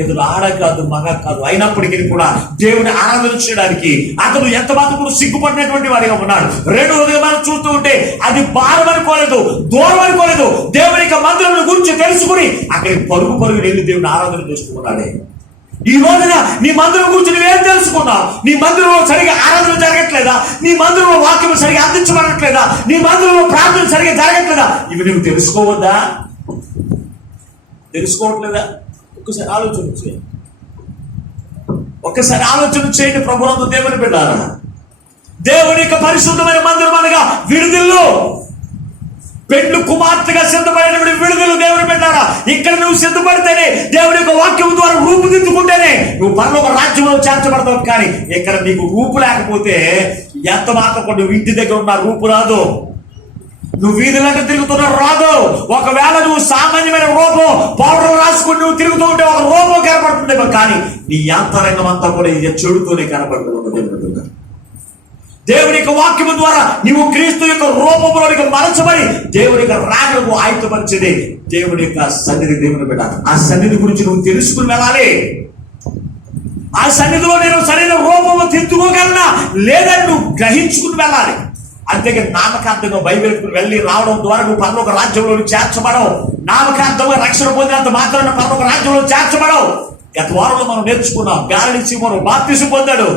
ఇతను ఆడ కాదు, మగ కాదు. అయినప్పటికీ కూడా దేవుని ఆరాధన చేయడానికి అతను ఎంత మాత్రం సిగ్గుపడినటువంటి వారిగా ఉన్నాడు. రెండవదిగా మనం చూస్తూ ఉంటే అది భారం అనుకోలేదు, దూరం అనుకోలేదు. దేవుని యొక్క మందిరం గురించి తెలుసుకుని అక్కడికి పరుగు వెళ్ళి దేవుని ఆరాధన చేస్తూ ఉన్నాడే. ఈ రోజున నీ మందిరం గురించి నువ్వేం తెలుసుకున్నావు? నీ మందిరంలో సరిగా ఆరాధన జరగట్లేదా? నీ మందిరంలో వాక్యం సరిగా అందించబడట్లేదా? నీ మందిరంలో ప్రార్థన సరిగా జరగట్లేదా? ఇవి నువ్వు తెలుసుకోవట్లేదా? ఒక్కసారి ఆలోచన చేయండి. ప్రభునందు దేవుని బిడ్డారా, దేవుని యొక్క పరిశుద్ధమైన మందిరం అనగా విడుదల, పెండ్లు కుమార్తెగా సిద్ధపడినటువంటి విడుదల. దేవుని బిడ్డారా, ఇక్కడ నువ్వు సిద్ధపడితేనే, దేవుని యొక్క వాక్యం ద్వారా రూపుదిద్దుకుంటేనే నువ్వు పరలోక రాజ్యంలో చేర్చబడతావు. కానీ ఇక్కడ నీకు రూపు లేకపోతే ఎంత మాత్రం నువ్వు ఇంటి దగ్గర ఉన్న రూపు రాదు, నువ్వు వీధులంటే తిరుగుతున్న రాదు. ఒకవేళ నువ్వు సామాన్యమైన రూపం పౌడర్ రాసుకుని నువ్వు తిరుగుతూ ఉంటే ఒక రూపం కనపడుతుందేమో, కానీ నీ యాంతరంగం అంతా కూడా ఇది చెడుతోనే కనపడుతుంది. దేవుని యొక్క వాక్యము ద్వారా నీవు క్రీస్తు యొక్క రూపంలోనికి మలచబడి దేవుని యొక్క రాకడకు ఆయుధపరిచేది దేవుని యొక్క సన్నిధి. దేవుని బిడ్డ, ఆ సన్నిధి గురించి నువ్వు తెలుసుకుని వెళ్ళాలి. ఆ సన్నిధిలో నేను సరైన రూపము తెచ్చుకోగలనా లేదని నువ్వు గ్రహించుకుని వెళ్ళాలి. అంతేగా నామకార్థంగా బైబిల్కి వెళ్ళి రావడం ద్వారా నువ్వు పరలోక రాజ్యంలో చేర్చబడవు. నామకార్థంగా రక్షణ పొందినంత మాత్రాన పరలోక రాజ్యంలో చేర్చబడవు. గత వారంలో మనం నేర్చుకున్నాం, గాలిని సీమోను బాప్తిసం పొందాడు.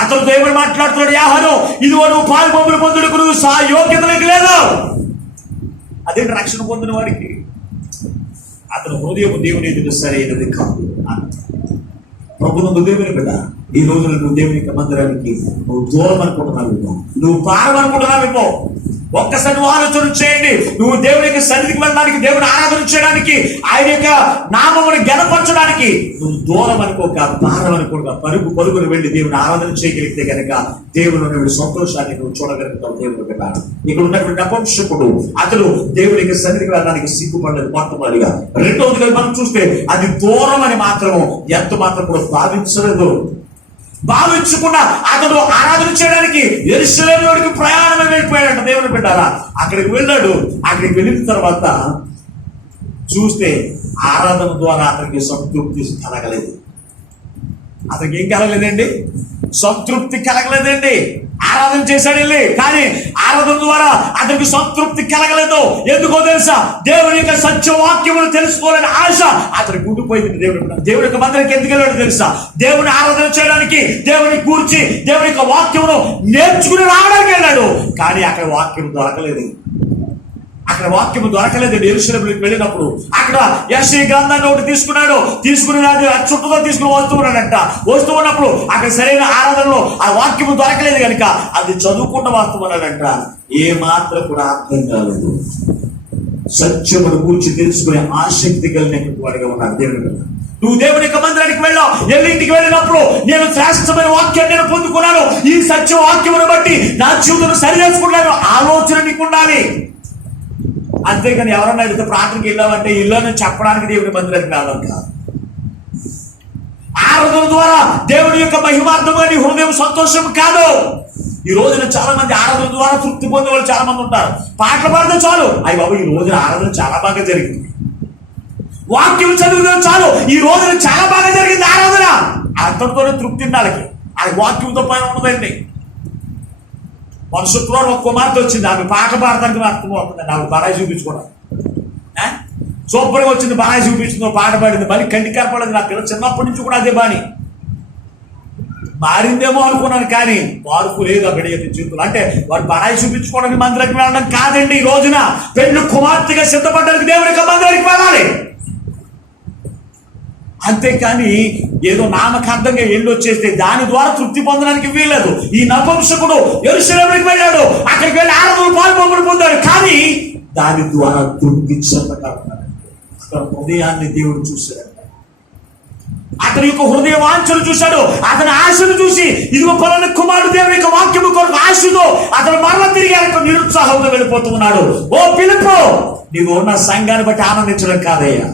అతను దేవుడు మాట్లాడుతున్నాడు, యాహను ఇదిగో నువ్వు పాలు పంపులు పొందుడుకు నువ్వు యోగ్యతలోకి లేదు. అదే రక్షణ పొందిన వారికి అతను హృదయం దేవుని ఎదురు సరైనది కాదు. ప్రభునందు దేవుని బిడ్డ, ఈ రోజున నువ్వు దేవుని యొక్క మందిరానికి నువ్వు దూరం అనుకుంటున్నావేమో, నువ్వు భారం అనుకుంటున్నావేమో. ఒక్కసారి నువ్వు ఆలోచన చేయండి. నువ్వు దేవుని యొక్క సన్నిధికి వెళ్ళడానికి, దేవుని ఆరాధన చేయడానికి, ఆయన యొక్క నామమును గణపరచడానికి నువ్వు దూరం అనుకోక, భారం అనుకోక, పరుగును వెళ్ళి దేవుని ఆరాధన చేయగలిగితే కనుక దేవుని నుండి సంతోషాన్ని నువ్వు చూడగలుగుతావు. దేవుని బిడ్డ, ఇక్కడ ఉన్నటువంటి నపుంసకుడు అతడు దేవుని యొక్క సన్నిధికి వెళ్ళడానికి సిగ్గుపడలేదు మొట్టమొదటిగా. రెండవదిగా మనం చూస్తే అది దూరం అని మాత్రం ఎంత మాత్రం కూడా భావించలేదు. భావించకుండా అతడు ఆరాధన చేయడానికి యెరూషలేములోకి ప్రయాణమే వెళ్ళిపోయాడంట. దేవుని బిడ్డారా, అక్కడికి వెళ్ళాడు. అక్కడికి వెళ్ళిన తర్వాత చూస్తే ఆరాధన ద్వారా అతనికి సంతృప్తి కలగలేదు. అతనికి ఏం కలగలేదండి? సంతృప్తి కలగలేదండి. ఆరాధన చేశాడు వెళ్ళి, కానీ ఆరాధన ద్వారా అతనికి సంతృప్తి కలగలేదు. ఎందుకో తెలుసా? దేవుని యొక్క సత్యవాక్యమును తెలుసుకోవాలని ఆశ అతనికి ఉండిపోయింది. దేవుని యొక్క మందిరానికి ఎందుకు వెళ్ళాడు తెలుసా? దేవుని ఆరాధన చేయడానికి, దేవుని కూర్చి దేవుని యొక్క వాక్యమును నేర్చుకుని రావడానికి వెళ్ళాడు. కానీ అక్కడ వాక్యం దొరకలేదు. అక్కడ వాక్యము దొరకలేదు. యెరూషలేములోకి వెళ్ళినప్పుడు అక్కడ యెషయా గ్రంథాన్ని ఒకటి తీసుకుని చుట్టూతో తీసుకుని వస్తూ ఉన్నప్పుడు అక్కడ సరైన ఆరాధనలో ఆ వాక్యము దొరకలేదు కనుక అది చదువుకుంటూ వస్తూ ఉన్నాడంట. ఏ మాత్రం కూడా అర్థం కాలేదు. సత్యమును కూర్చి తెలుసుకునే ఆసక్తి కలిగినటువంటి వాడిగా ఉన్నాడు. దేవుని నువ్వు దేవుని యొక్క మందిరానికి వెళ్ళావు. ఇంటికి వెళ్ళినప్పుడు నేను శ్రేష్టమైన వాక్యాన్ని నేను పొందుకున్నాను, ఈ సత్య వాక్యమును బట్టి నా జీవితం సరి చేసుకున్నాను ఆలోచన నీకు ఉండాలి. అంతేగాని ఎవరన్నా అడిగితే ప్రార్థనకి వెళ్ళామంటే ఇల్లు చెప్పడానికి దేవుని మందిరానికి వెళ్ళడం కాదు. ఆరాధన ద్వారా దేవుని యొక్క మహిమార్థంగా నీ హృదయం సంతోషం కాదు. ఈ రోజున చాలా మంది ఆరాధన ద్వారా తృప్తి పొందే వాళ్ళు చాలా మంది ఉంటారు. పాటలు పాడితే చాలు, అయ్యి బాబు ఈ రోజున ఆరాధన చాలా బాగా జరిగింది. వాక్యం చదివితే చాలు, ఈ రోజున చాలా బాగా జరిగింది ఆరాధన. అంతటితోనే తృప్తి వాళ్ళకి. అది వాక్యంతో పైన ఉండదండి. మన శుక్రవారం ఒక కుమార్తె వచ్చింది, ఆమె పాట పాడటానికి అర్థమవుతుంది. ఆమె బడాయి చూపించుకోవడం సూపర్గా వచ్చింది. బడాయి చూపించింది, పాట పాడింది, మళ్ళీ కంటికి కనపడదు. నా పిల్లలు చిన్నప్పటి నుంచి కూడా అదే బాని మారిందేమో అనుకున్నాను, కానీ మార్పు లేదు అక్కడ జీవితంలో. అంటే వాడు బడాయి చూపించుకోవడానికి మందిరానికి వెళ్ళడం కాదండి. ఈ రోజున పెళ్లి కుమార్తెగా సిద్ధపడడానికి దేవుని యొక్క మందిరానికి వెళ్ళాలి. అంతేకాని ఏదో నామకార్థంగా ఎల్లు వచ్చేస్తే దాని ద్వారా తృప్తి పొందడానికి వీల్లేదు. ఈ నపుంసకుడు యెరూషలేముకి వెళ్ళాడు, అక్కడికి వెళ్ళి ఆరాధనలో పాల్పొందులు పొందాడు, కానీ దాని ద్వారా తృప్తి చెందకపోతున్నాడు. అక్కడ హృదయాన్ని దేవుడు చూశాడు. అతని యొక్క హృదయ వాంఛను చూశాడు. అతని ఆశను చూసి ఇదిగో పలానా కుమారుడు దేవుని యొక్క వాక్యము కొరకు ఆశతో అతను మరల తిరిగి నిరుత్సాహంగా వెళ్ళిపోతూ ఉన్నాడు. ఓ పిలుపు, నీవు ఉన్న సంఘాన్ని బట్టి ఆనందించడం కాదయ్యా,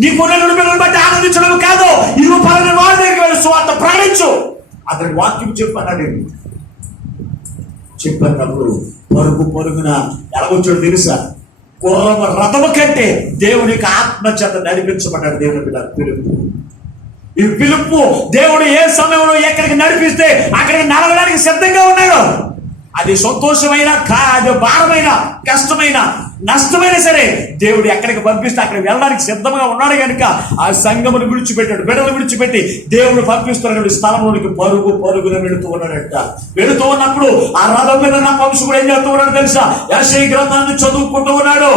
నీ పునరుని పిల్లలు బట్టి ఆనందించడం కాదు. ఇదిగో పలానా వారి దగ్గరికి వెళ్ళి సువార్త ప్రకటించు. అతనికి వాక్యం చెప్పన్నాడు. చెప్పినప్పుడు పరుగున ఎలాగొచ్చాడు తెలుసా? పూర్వ రథము కంటే దేవుని యొక్క ఆత్మ చేత నడిపించబడ్డాడు. దేవుని బిడ్డ పిలుపు. ఈ పిలుపు దేవుడు ఏ సమయంలో ఎక్కడికి నడిపిస్తే అక్కడికి నడవడానికి సిద్ధంగా ఉన్నాడు. అది సంతోషమైన, అది భారమైన, కష్టమైన, నష్టమైనా సరే దేవుడు ఎక్కడికి పంపిస్తే అక్కడికి వెళ్ళడానికి సిద్ధంగా ఉన్నాడు కనుక ఆ సంఘమును విడిచిపెట్టాడు. బిడ్డలు విడిచిపెట్టి దేవుడు పంపిస్తున్నటువంటి స్థలంలోనికి పరుగున వెళుతూ ఉన్నాడంట. వెళుతూ ఉన్నప్పుడు ఆ రథం మీద నా వంశకుడు ఏం చేస్తూ ఉన్నాడు తెలుసా? యెషయా గ్రంథాన్ని చదువుకుంటూ ఉన్నాడు.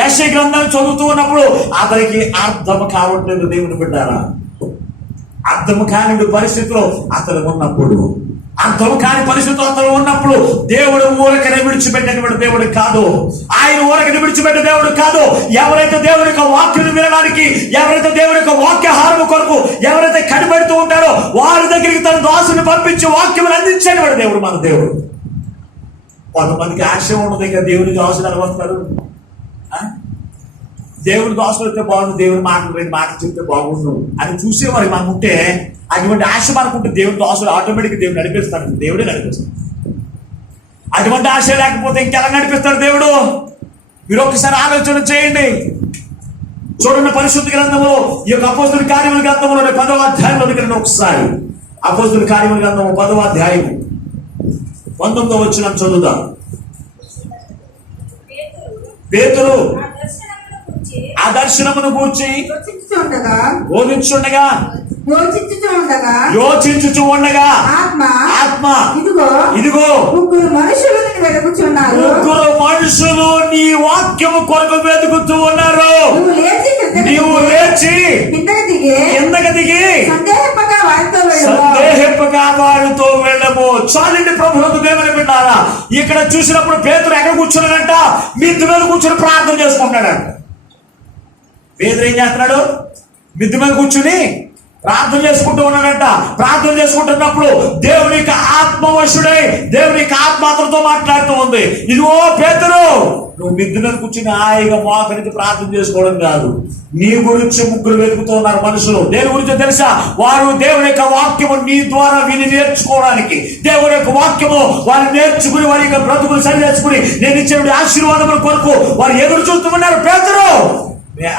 యెషయా గ్రంథాన్ని చదువుతూ ఉన్నప్పుడు అతనికి అర్థం కావట్లేదు. దేవుని బిడ్డారా, అర్థం కాని పరిస్థితిలో అతను ఉన్నప్పుడు, అర్థం కాని పరిస్థితులు అతను ఉన్నప్పుడు దేవుడు ఊరకనే విడిచిపెట్టేటువంటి దేవుడు కాదు. ఆయన ఊరకనే విడిచిపెట్టే దేవుడు కాదు. ఎవరైతే దేవుని యొక్క వాక్యం వినడానికి, ఎవరైతే దేవుని యొక్క వాక్యాహారం కొరకు ఎవరైతే కనిపెడుతూ ఉంటారో వారి దగ్గరికి తన దాసుని పంపించి వాక్యం అందించేవాడు దేవుడు, మన దేవుడు. కొంతమందికి ఆశ ఉండదు, ఇంకా దేవుని దాసులు ఎలా వస్తారు? దేవుడి దోషలు అయితే బాగుండు, దేవుని మాటలు 2 మాటలు చెప్తే బాగుండు అని చూసేవారు మనకు ఉంటే, అటువంటి ఆశ మనకుంటే దేవుని దోషలు ఆటోమేటిక్గా దేవుడు నడిపిస్తాడు. దేవుడే నడిపిస్తాడు. అటువంటి ఆశ లేకపోతే ఇంకెలా నడిపిస్తాడు దేవుడు? మీరు ఒక్కసారి ఆలోచన చేయండి. చూడండి, పరిశుద్ధ గ్రంథంలో ఈ యొక్క అపోస్తుల కార్యముల గ్రంథంలో 10వ అధ్యాయంలో ఒకసారి అపోస్తుల కార్యముల గ్రంథము 10వ అధ్యాయం 19వ వచనం చదువుదాం. పేతురు ఆ దర్శనమును గూర్చి యోచించుచు ఉండగా ఆత్మ ఇదిగో ముగ్గురు మనుషులు నీ వాక్యము కొరకు వెతుకుతూ ఉన్నారు. నీవు లేచి కిందకి దిగి సందేహింపగా వారితో వెళ్ళము. చాలండి ప్రభువుకు దేవుని బిడ్డారా. ఇక్కడ చూసినప్పుడు పేతురు ఎక్కడ కూర్చున్నాడంట? మిద్దు మీద కూర్చుని ప్రార్థన చేసుకుంటాడంట. పేతురు ఏం చేస్తున్నాడు? మిద్దు మీద కూర్చుని ప్రార్థన చేసుకుంటూ ఉన్నాడంట. ప్రార్థన చేసుకుంటున్నప్పుడు దేవునికి ఆత్మవశుడై దేవునికి ఆత్మతో మాట్లాడుతూ ఉంది. ఇదిగో పేతురు, నువ్వు మిద్దు మీద కూర్చుని హాయిగా మోకరించి ప్రార్థన చేసుకోవడం కాదు, నీ గురించి ముగ్గురు వెతుకుతూ ఉన్నారు మనుషులు. దేని గురించో తెలుసా? వారు దేవుని యొక్క వాక్యము నీ ద్వారా విని నేర్చుకోవడానికి, దేవుని యొక్క వాక్యము వారు నేర్చుకుని వారి యొక్క బ్రతుకులు సరి చేసుకుని నేను ఇచ్చిన ఆశీర్వాదముల కొరకు వారు ఎదురు చూస్తూ ఉన్నారు. పేతురు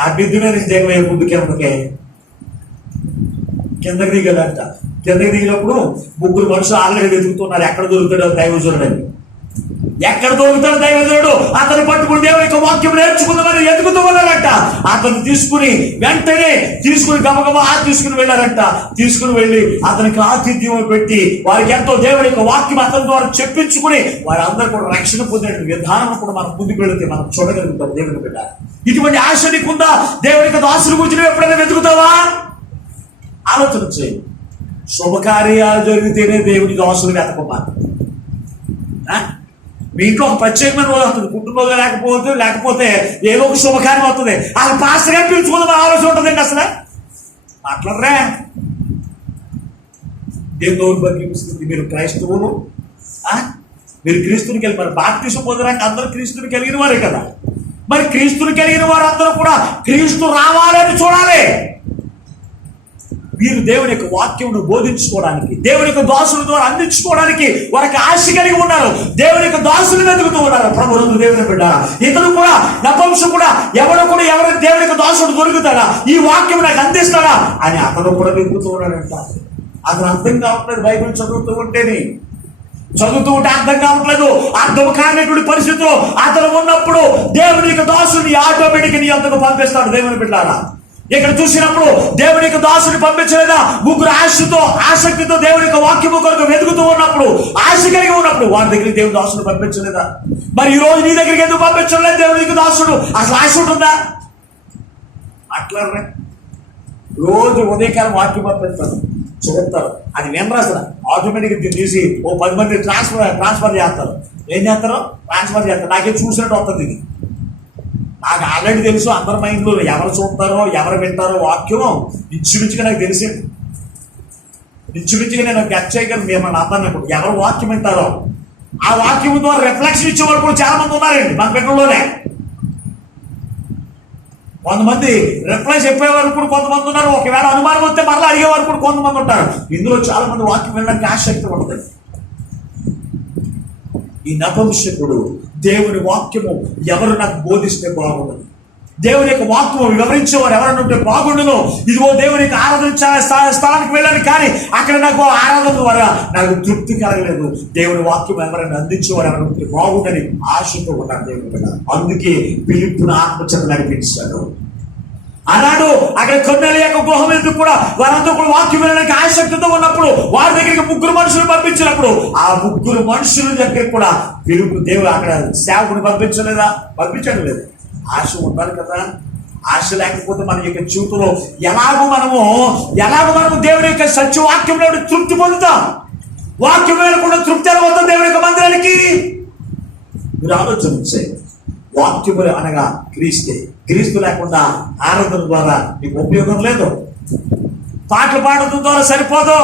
ఆ మిద్దు మీద దిగవే, ముందుకే కిందకి దిగాడంట. కిందకి దిగినప్పుడు ముగ్గురు మనుషులు ఆల్రెడీ వెతుకుతున్నారు, ఎక్కడ దొరుకుతాడో దైవజనుడు అని. ఎక్కడ దొరుకుతాడు దైవజనుడు? అతను పట్టుకుని దేవుని యొక్క వాక్యం నేర్చుకుందామని ఎదుగుతూ ఉన్నారంట. అతను తీసుకుని వెంటనే గమగమ తీసుకుని వెళ్ళారంట. తీసుకుని వెళ్ళి అతనికి ఆతిథ్యం పెట్టి వారికి ఎంతో దేవుని యొక్క వాక్యం అతని ద్వారా చెప్పించుకుని వారందరూ కూడా రక్షణ పొందే విధానం కూడా మనం ముందుకు వెళితే మనం చూడగలుగుతాం. దేవుని బిడ్డ, ఇటువంటి ఆశ నీకుందా? దేవుని యొక్క దాసుల గురించి ఎప్పుడైనా వెతుకుతావా? ఆలోచన చేయి. శుభకార్యాలు జరిగితేనే దేవుని దాసులు వెతకమాట. మీ ఇంట్లో ఒక ప్రత్యేకమైన రోజు వస్తుంది, పుట్టినరోజు లేకపోతే ఏదో ఒక శుభకార్యం అవుతుంది, అది పాస్టర్ గారు పిలుచుకుందాం ఆలోచన ఉంటుందండి. అసలు మాట్లాడరా? దేవుని బతికిస్తుంది. మీరు క్రైస్తవులు, మీరు క్రీస్తుని కలిగి మరి బాప్తిసం పొందడానికి అందరూ క్రీస్తుని కలిగిన వారే కదా. మరి క్రీస్తుని కలిగిన వారు అందరూ కూడా క్రీస్తు రావాలని చూడాలి. వీరు దేవుని యొక్క వాక్యమును బోధించుకోవడానికి, దేవుని యొక్క దాసుల ద్వారా అందించుకోవడానికి వారికి ఆశ కలిగి ఉన్నారు. దేవుని యొక్క దాసులు వెతుకుతూ ఉన్నారు. ప్రభువు దేవుని బిడ్డ, ఇతను కూడా నపంసు కూడా ఎవరు దేవుని యొక్క దాసుడు దొరుకుతాడా, ఈ వాక్యం నాకు అందిస్తాడా అని అతను కూడా వెతుకుతూ ఉన్నాడంట. అతను అర్థం కావట్లేదు. బైబిల్ చదువుతూ ఉంటే అర్థం కావట్లేదు. అర్థం కానటువంటి పరిస్థితిలో అతను ఉన్నప్పుడు దేవుని యొక్క దాసుని ఆటోమేటిక్ నీ అంతకు పంపిస్తాడు. దేవుని బిడ్డారా, ఇక్కడ చూసినప్పుడు దేవుని యొక్క దాసుని పంపించలేదా? ముగ్గురు ఆసక్తితో దేవుని యొక్క వాక్యము కొరకు వెతుకుతూ ఉన్నప్పుడు, ఆశ కలిగి ఉన్నప్పుడు వారి దగ్గరికి దేవుని దాసుని పంపించలేదా? మరి ఈ రోజు నీ దగ్గరికి ఎందుకు పంపించలేదు దేవుని యొక్క దాసుడు? అసలు ఆశ ఉంటుందా? అట్లనే రోజు ఉదయకాలం వాక్యం పంపిస్తారు, చూస్తారు, అది నేను రాస్తాను. ఆటోమేటిక్ తీసి ఓ 10 మంది ట్రాన్స్ఫర్ చేస్తారు. ఏం చేస్తారు? ట్రాన్స్ఫర్ చేస్తారు. నాకే చూసినట్టు వస్తుంది. ఇది నాకు ఆల్రెడీ తెలుసు. అందరి మైండ్లో ఎవరు చూస్తారో ఎవరు వింటారో వాక్యం నిచ్చుమించుగా నాకు తెలిసింది. నిచ్చుమించుగా నేను గెట్ చేయగలను. మిమ్మల్ని అందరినప్పుడు ఎవరు వాక్యం వింటారో ఆ వాక్యం ద్వారా రిఫ్లెక్షన్ ఇచ్చేవారు కూడా చాలా మంది ఉన్నారండి మన పెట్టడంలోనే. కొంతమంది రిప్లై చెప్పేవారు కూడా కొంతమంది ఉన్నారు. ఒకవేళ అనుమానం వస్తే మరలా అడిగేవారు కూడా కొంతమంది ఉంటారు. ఇందులో చాలా మంది వాక్యం వినడానికి ఆసక్తి ఉంటుంది. ఈ నపుంసకుడు దేవుని వాక్యము ఎవరు నాకు బోధిస్తే బాగుండదు, దేవుని యొక్క వాక్యము వివరించేవారు ఎవరైనా ఉంటే బాగుండును. ఇదిగో దేవుని యొక్క ఆరాధన స్థలానికి వెళ్ళాను, కానీ అక్కడ నాకు ఆరాధన ద్వారా నాకు తృప్తి కలగలేదు. దేవుని వాక్యం ఎవరైనా అందించేవారు ఎవరైనా ఉంటే బాగుండని ఆశతో ఉన్నాడు దేవుని బిడ్డ. అందుకే ఫిలిప్పును ఆత్మచేత నడిపించాడు. ఆనాడు అక్కడ కొన్నెల యొక్క గృహం ఎందుకు కూడా వారంతా కూడా వాక్యం వినడానికి ఆసక్తితో ఉన్నప్పుడు వారి దగ్గరికి ముగ్గురు మనుషులు పంపించినప్పుడు ఆ ముగ్గురు మనుషుల దగ్గరికి కూడా ఫిలిప్పు దేవుడు అక్కడ సేవకుని పంపించడం లేదు. ఆశ ఉండాలి కదా. ఆశ లేకపోతే మన యొక్క జీవితంలో ఎలాగో మనము దేవుని యొక్క సత్యవాక్యంలో తృప్తి పొందుతాం. వాక్యం కూడా తృప్తి అనుభవం దేవుని యొక్క మందిరానికి. మీరు ఆలోచించే వాక్యములు అనగా క్రీస్తు లేకుండా ఆరాధన ద్వారా నీకు ఉపయోగం లేదు. పాటలు పాడటం ద్వారా సరిపోదు.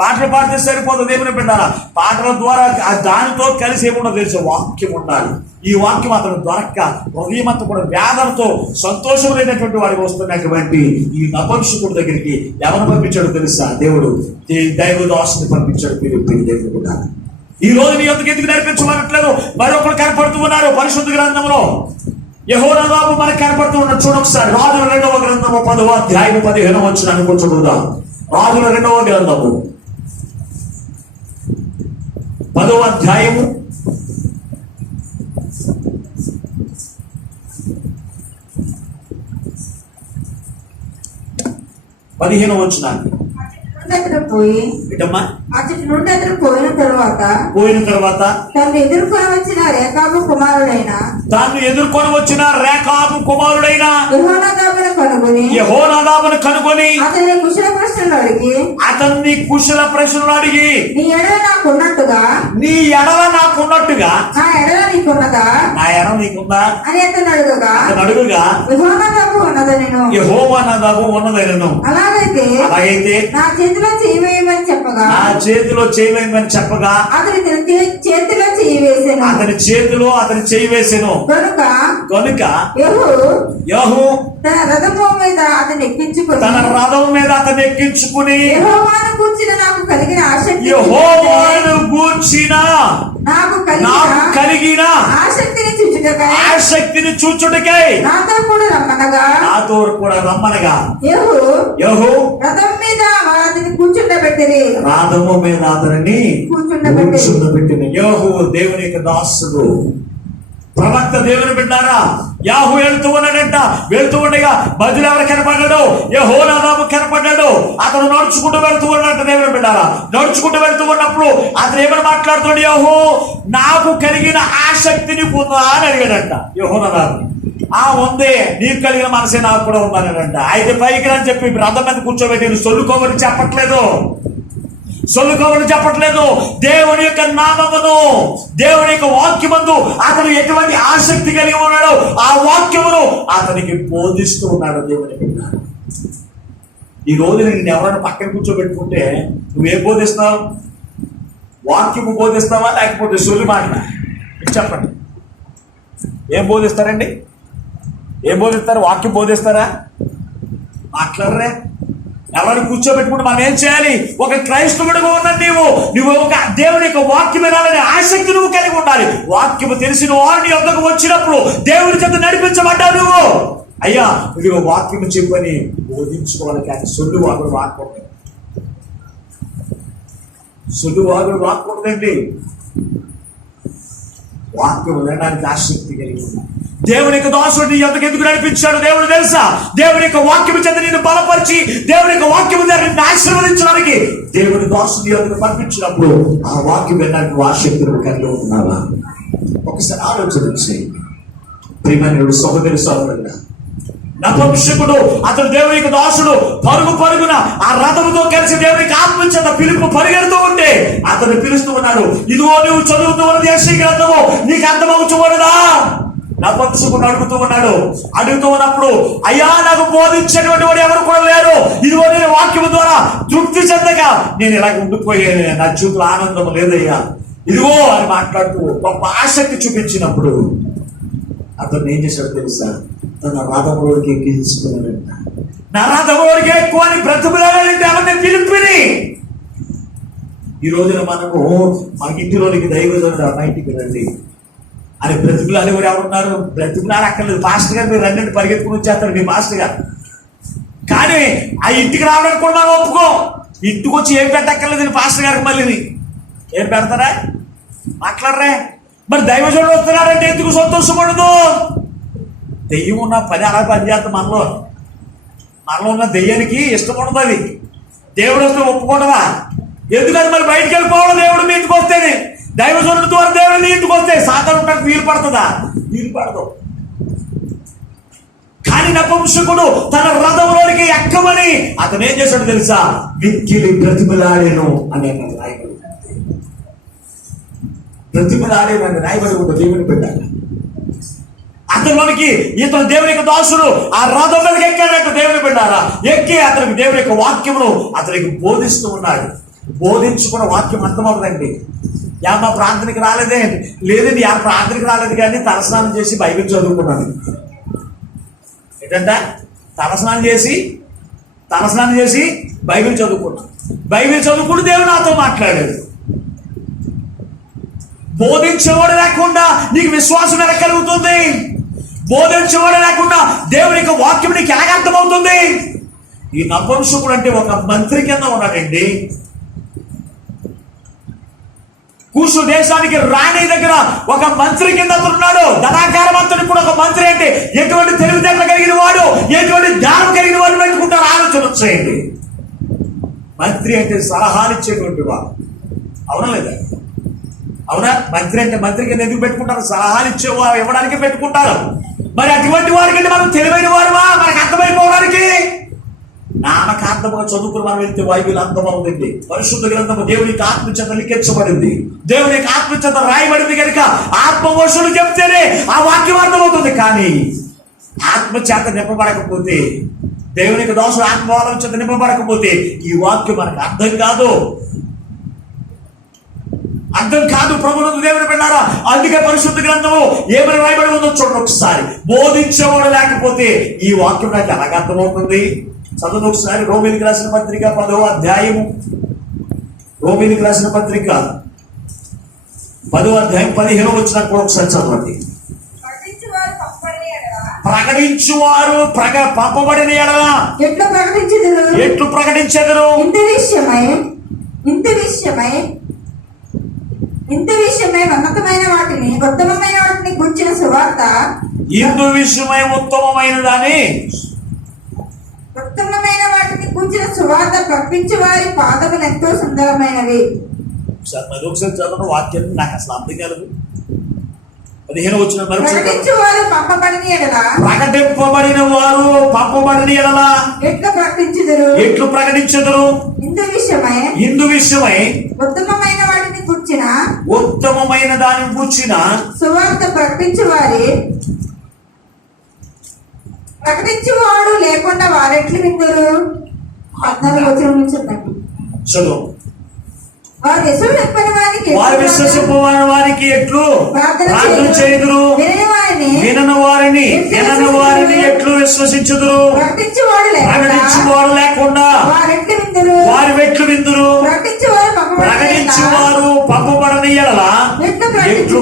పాటలు పాడితే సరిపోదు. దేవుని బిడ్డారా, పాటల ద్వారా దానితో కలిసి ఏముండో తెలిసే వాక్యం ఉండాలి. ఈ వాక్యం అతను దొరక్క హృదయమంతా కూడా వేదనతో సంతోషం లేనటువంటి వాడికి వస్తున్నటువంటి ఈ నపుంసకుడి దగ్గరికి ఎవరు పంపించాడు తెలుసా? దేవుడు దైవదాసుని పంపించాడు. దేవుడు కూడా ఈ రోజు నీ ఎందుకు నడిపించమనట్లేదు. మరొకరు కనపడుతూ ఉన్నారు పరిశుద్ధ గ్రంథంలో. యెహోరాము మనకు కనపడుతూ ఉన్నాడు. చూడొకసారి రాజుల 2వ గ్రంథము 10వ అధ్యాయము 15వ వచనాన్ని కొంచెం చూద్దాం. రాజుల 2వ గ్రంథము 10వ అధ్యాయము 15వ వచనాన్ని. అతడి నుండి అతను పోయిన తర్వాత తను ఎదుర్కొని వచ్చిన రేఖాబు కుమారుడైన దాన్ని ఎదుర్కొని వచ్చిన రేకాబు కుమారుడైన యెహోనాదాబును కనుగొని అతన్ని కుశల ప్రశ్నలు అడిగి నీ ఎడల నాకున్నట్టుగా నా ఎడల నీకుందా అని అతను అడుగుగా యెహోవానాదాబు ఉన్నదనెను. అలాగైతే నా చేతిలో చేయవేయమని చెప్పగా అతని చేతిలో చేయి వేసెను. కనుక యెహూ తన రథం మీద అతన్ని ఎక్కించుకుని యెహోవాను గూర్చిన నాకు కలిగిన ఆసక్తిని చూచుటకై నాతో కూడా రమ్మనగా యెహూ రథము మీద అతన్ని కూర్చుండబెట్టిన యెహూ దేవుని యొక్క దాసుడు, ప్రవక్త, దేవుని బిడ్డారా. యాహూ వెళ్తూ ఉండగా మధ్యలో ఎవరు కనపడ్డాడు? యెహోనాదాబు కనపడ్డాడు. అతను నడుచుకుంటూ వెళ్తూ ఉన్నట్టు దేవుని బిడ్డారా. నడుచుకుంటూ వెళ్తూ ఉన్నప్పుడు అతను ఏమని మాట్లాడుతున్నాడు? యెహూ నాకు కలిగిన ఆసక్తిని పొందా అని అడిగాడంట యెహోనాదాబు. ఉంది, నీకు కలిగిన మనసే నాకు కూడా ఉందన్నాడంట. అయితే పైకి అని చెప్పి రథం మీద కూర్చోబెట్టి సొల్లుకోమని చెప్పట్లేదు. దేవుని యొక్క నామమును, దేవుని యొక్క వాక్యమందు అతను ఎటువంటి ఆసక్తి కలిగి ఉన్నాడో ఆ వాక్యమును అతనికి బోధిస్తూ ఉన్నాడు దేవుని బిడ్డ. ఈ రోజు నేను ఎవరైనా పక్కన కూర్చోబెట్టుకుంటే నువ్వేం బోధిస్తావు? వాక్యము బోధిస్తావా లేకపోతే సొల్లు మాట? చెప్పండి, ఏం బోధిస్తారండి? ఏం బోధిస్తారు? వాక్యం బోధిస్తారా? మాట్లాడరే. ఎవరిని కూర్చోబెట్టుకుంటే మనం ఏం చేయాలి? ఒక క్రైస్తవుడిగా ఉన్నది నువ్వు ఒక దేవుని యొక్క వాక్యం వినాలనే ఆసక్తి నువ్వు కలిగి ఉండాలి. వాక్యము తెలిసిన వారిని యొద్దకు వచ్చినప్పుడు దేవుని చేత నడిపించబడ్డావు నువ్వు. అయ్యా నువ్వు వాక్యము చెప్పని బోధించుకోవాలి, కానీ సొల్లువాగుడు వాక్కూడదండి. వాక్యం వినడానికి ఆసక్తి కలిగి ఉన్నాడు. దేవుని యొక్క దాసుడిని ఎందుకు నడిపించాడు దేవుడు తెలుసా? దేవుని యొక్క వాక్యము చేత నిన్ను బలపరిచి దేవుని యొక్క వాక్యము నిన్ను ఆశీర్వదించడానికి దేవుని దాసుని ఎందుకు పంపించినప్పుడు ఆ వాక్యం వినడానికి ఆసక్తి కలిగి ఉంటున్నావా? ఒకసారి ఆలోచించి ప్రియమైన సహోదరుడా, నపుంసకుడు అతడు దేవుని యొక్క దాసుడు పరుగున ఆ రథముతో కలిసి దేవునికి ఆత్మ చేత పిలుపు పరిగెడుతూ ఉంటే అతను పిలుస్తూ ఉన్నాడు. ఇదిగో నువ్వు చదువుతూ ఉన్నది యెషయా గ్రంథము, నీకు అర్థమవుతున్నదా? నపుంసకుడు అడుగుతూ ఉన్నప్పుడు అయ్యా నాకు బోధించేటువంటి వాడు ఎవరు కూడా లేరు. ఇదిగో నేను వాక్యము ద్వారా తృప్తి చెందగా నేను ఇలాగ ఉండిపోయాను, నా జీవితంలో ఆనందం లేదయ్యా ఇదిగో అని మాట్లాడుతూ గొప్ప ఆసక్తి చూపించినప్పుడు అతను ఏం చేశాడు తెలుసా? తన రథంలోకి ఎక్కించుకున్నాడంట. నా రథంలోకి ఎక్కువ అని బ్రతుకులాడంటే అవన్నీ పిలుపుని. ఈ రోజున మనము మా ఇంటిలోనికి దైవజనుడు మా ఇంటికి రండి అని బ్రతుకులాడి కూడా ఎవరున్నారు? బ్రతుకులాడు అక్కర్లేదు, పాస్టర్ గారు మీరు రండి పరిగెత్తుకుని వచ్చేస్తారు మీ పాస్టర్ గారు. కానీ ఆ ఇంటికి రావడానికి కూడా మనం ఒప్పుకో. ఇంటికి వచ్చి ఏం పెట్టక్కర్లేదు పాస్టర్ గారికి. మళ్ళీ ఏం పెడతారా? మాట్లాడరే. మరి దైవజనుడు వస్తున్నారంటే ఎందుకు సంతోషపడదు? దెయ్యం ఉన్న పని అలా పనిచేస్తుంది మనలో ఉన్న దెయ్యానికి ఇష్టపడదు. అది దేవుడు వస్తే ఒప్పుకోవడమా? ఎందుకని మరి బయటికి వెళ్ళిపోవడం? దేవుడు మీ ఇంటికి వస్తేనే, దైవజనుడి ద్వారా దేవుడు నీ ఇంటికి వస్తే సాతాను ఉండడానికి వీలు పడుతుందా? వీలు పడదు. కానీ నపుంసకుడు తన రథంలోనికి ఎక్కమని అతను ఏం చేశాడు తెలుసా? మిక్కిలి బ్రతిమలాడేను అని రాయబడి రాయబడి ఉంటుంది దేవుని పెట్టాలి. అతనిలోనికి ఇతను దేవుని యొక్క దాసుడు ఆ రథం మీదకి ఎక్కాడంట దేవుని బిడ్డారా. ఎక్కి అతనికి దేవుని యొక్క వాక్యమును అతనికి బోధిస్తూ ఉన్నాడు. బోధించుకున్న వాక్యం అర్థమవుతుందండి. మా ప్రార్థనకి రాలేదే? లేదండి, ప్రార్థనకి రాలేదు, కానీ తలస్నానం చేసి బైబిల్ చదువుకున్నాను. ఏంటంటే తలస్నానం చేసి బైబిల్ చదువుకున్నాను. బైబిల్ చదువుకుంటూ దేవుడు నాతో మాట్లాడాడు. బోధించేవాడు లేకుండా నీకు విశ్వాసం ఎలా కలుగుతుంది? బోధించేవాడు లేకుండా దేవుని యొక్క వాక్యం నీకు ఎలాగ అర్థమవుతుంది? ఈ నపుంసకుడు అంటే ఒక మంత్రి కింద ఉన్నాడండి. కూసు దేశానికి రాణి దగ్గర ఒక మంత్రి కింద ఉన్నాడు. ధనాకారవంతుడికి కూడా ఒక మంత్రి అంటే ఎటువంటి తెలివితేటలు కలిగిన వాడు, ఎటువంటి జ్ఞానం కలిగిన వాడు పెట్టుకుంటారు. ఆలోచన వచ్చేయండి. మంత్రి అంటే సలహాలు ఇచ్చేటువంటి వాడు. అవునా లేదా? అవునా? మంత్రి అంటే మంత్రి కింద ఎందుకు పెట్టుకుంటారు? సలహాలు ఇచ్చేవారు ఇవ్వడానికి పెట్టుకుంటారు. మరి అటువంటి వారికంటే మనం తెలివైన వారువా మనకు అర్థమైపోవడానికి? నామకార్థముగా చదువుకుని మనం వెళ్తే బైబిల్ అర్థమవుతుంది. పరిశుద్ధ గ్రంథము దేవునికి ఆత్మచేత లిఖించబడింది, దేవునికి ఆత్మచేత రాయబడింది కనుక ఆత్మవశులు చెప్తేనే ఆ వాక్యం అర్థమవుతుంది. కానీ ఆత్మచేత నింపబడకపోతే, దేవునికి దోషులు ఆత్మవాదం చేత నింపబడకపోతే ఈ వాక్యం మనకు అర్థం కాదు. ప్రభునందు దేవుని బిడ్డలారా, అందుకే పరిశుద్ధ గ్రంథము ఏమని రాయబడి ఉందో చూడండి ఒకసారి. బోధించేవాడు లేకపోతే ఈ వాక్యం నాకు ఎలాగ అర్థమవుతుంది? చదువు ఒకసారి. రోమీయులకు రాసిన పత్రిక 10వ అధ్యాయము, రోమీయులకు రాసిన పత్రిక 10వ అధ్యాయం 15వ వచనం కూడా ఒకసారి చదవండి. ప్రకటించువారు పంపబడిన ఎడల ఎట్లు ప్రకటించెదరు? ఇంత విషయమై ఉన్నతమైన వాటిని ఉత్తమమైన వాటిని గురించిన సువార్త, ఇందు విషయమై ఉత్తమమైన దాని ఉత్తమమైన వాటిని గురించిన సువార్త ప్రకటించే వారి పాదములు ఎంతో సుందరమైనవి. ఒకసారి చదవడం వాక్యాన్ని నాకు అసలు అర్థం కాలేదు. 15వ వచనం ప్రకటించువారు పంపబడిన ఎడల, ప్రకటింపబడిన వారు పంపబడిన ఎడల ఎట్లు ప్రకటించెదరు? ఇందు విషయమై ఉత్తమమైన వాటిని కూర్చిన ఉత్తమమైన దానిని కూర్చిన సువార్త ప్రకటించువాడు లేకుండా వారెట్లు విందురు? 14వ వచనం నుంచి చదువు. వారు విశ్వసింపని వారికి ఎట్లు ప్రార్థన చేయుదురు? వినని వారిని ఎట్లు విశ్వసించుదురు? ప్రకటించువారు లేకుండా వారి వెట్లు విందురు? ప్రకటించువారు పంపబడని ఎడల ఎట్లు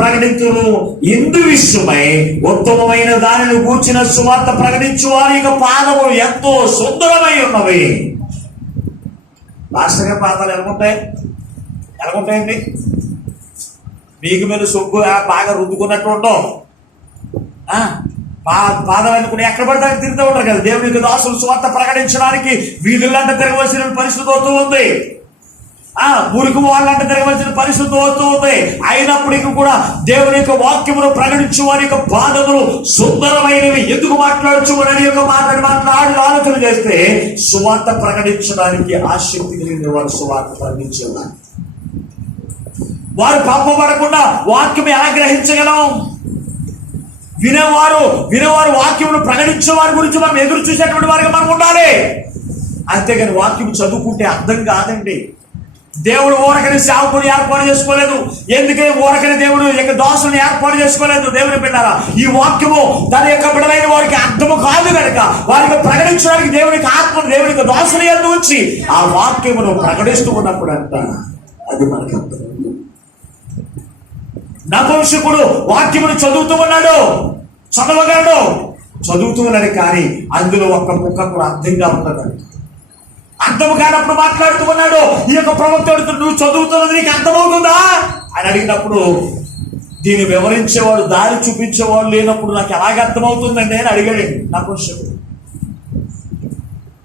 ప్రకటించురు? ఇందు విషయమై ఉత్తమమైన దానిని కూర్చిన సువార్త ప్రకటించు వారి యొక్క పాదములు ఎంతో సుందరమై ఉన్నవి. రాష్ట్రంగా పాదాలు ఎలాగుంటాయండి? మీకు మీరు సొగ్గు బాగా రుద్దుకున్నట్టు ఉండవు. పాదాలు అనుకుని ఎక్కడ పడితే తిరుగుతూ ఉంటారు కదా. దేవునికి దాసులు సువార్త ప్రకటించడానికి వీధులంటే తిరగవలసిన పరిస్థితి అవుతూ ఉంది. మురికి వాళ్ళంటే తిరగవలసిన పరిస్థితి అవుతూ ఉంది. అయినప్పటికీ కూడా దేవుని యొక్క వాక్యమును ప్రకటించు వారి యొక్క పాదములు సుందరమైనవి. ఎందుకు మాట్లాడచ్చు అని యొక్క మాట్లాడి ఆలోచన చేస్తే సువార్త ప్రకటించడానికి ఆసక్తి కలిగిన వారు సువార్త ప్రకటించేవారు. వారు పంపబడకుండా వాక్యం ఎలా గ్రహించగలం? వినేవారు వాక్యమును ప్రకటించే వారి గురించి మనం ఎదురు చూసేటువంటి వారిగా మనం ఉండాలి. అంతేగాని వాక్యం చదువుకుంటే అర్థం కాదండి. దేవుడు ఊరకని సేవకుని ఏర్పాటు చేసుకోలేదు. ఎందుకే ఊరకని దేవుడు యొక్క దాసుని ఏర్పాటు చేసుకోలేదు? దేవుని బిడ్డలారా, ఈ వాక్యము దాని యొక్క బిడ్డలైన వారికి అర్థము కాదు కనుక వారికి ప్రకటించడానికి దేవునికి ఆత్మ దేవునికి దాసుని యందు ఉంచి ఆ వాక్యమును ప్రకటిస్తూ ఉన్నప్పుడు అంట అది మనకి అర్థం. నపుంసకుడు వాక్యమును చదువుతూ ఉన్నాడు, చదువుతూ ఉన్నాడు, కానీ అందులో ఒక్క ముక్క కూడా అర్థంగా ఉన్నదంట. అర్థము కానప్పుడు మాట్లాడుతూ ఉన్నాడు. ఈ యొక్క ప్రవక్త నువ్వు చదువుతున్నది నీకు అర్థమవుతుందా అని అడిగినప్పుడు దీన్ని వివరించేవాడు, దారి చూపించేవాడు లేనప్పుడు నాకు ఎలాగ అర్థమవుతుందండి అని అడిగాడండి నపుంసకుడు.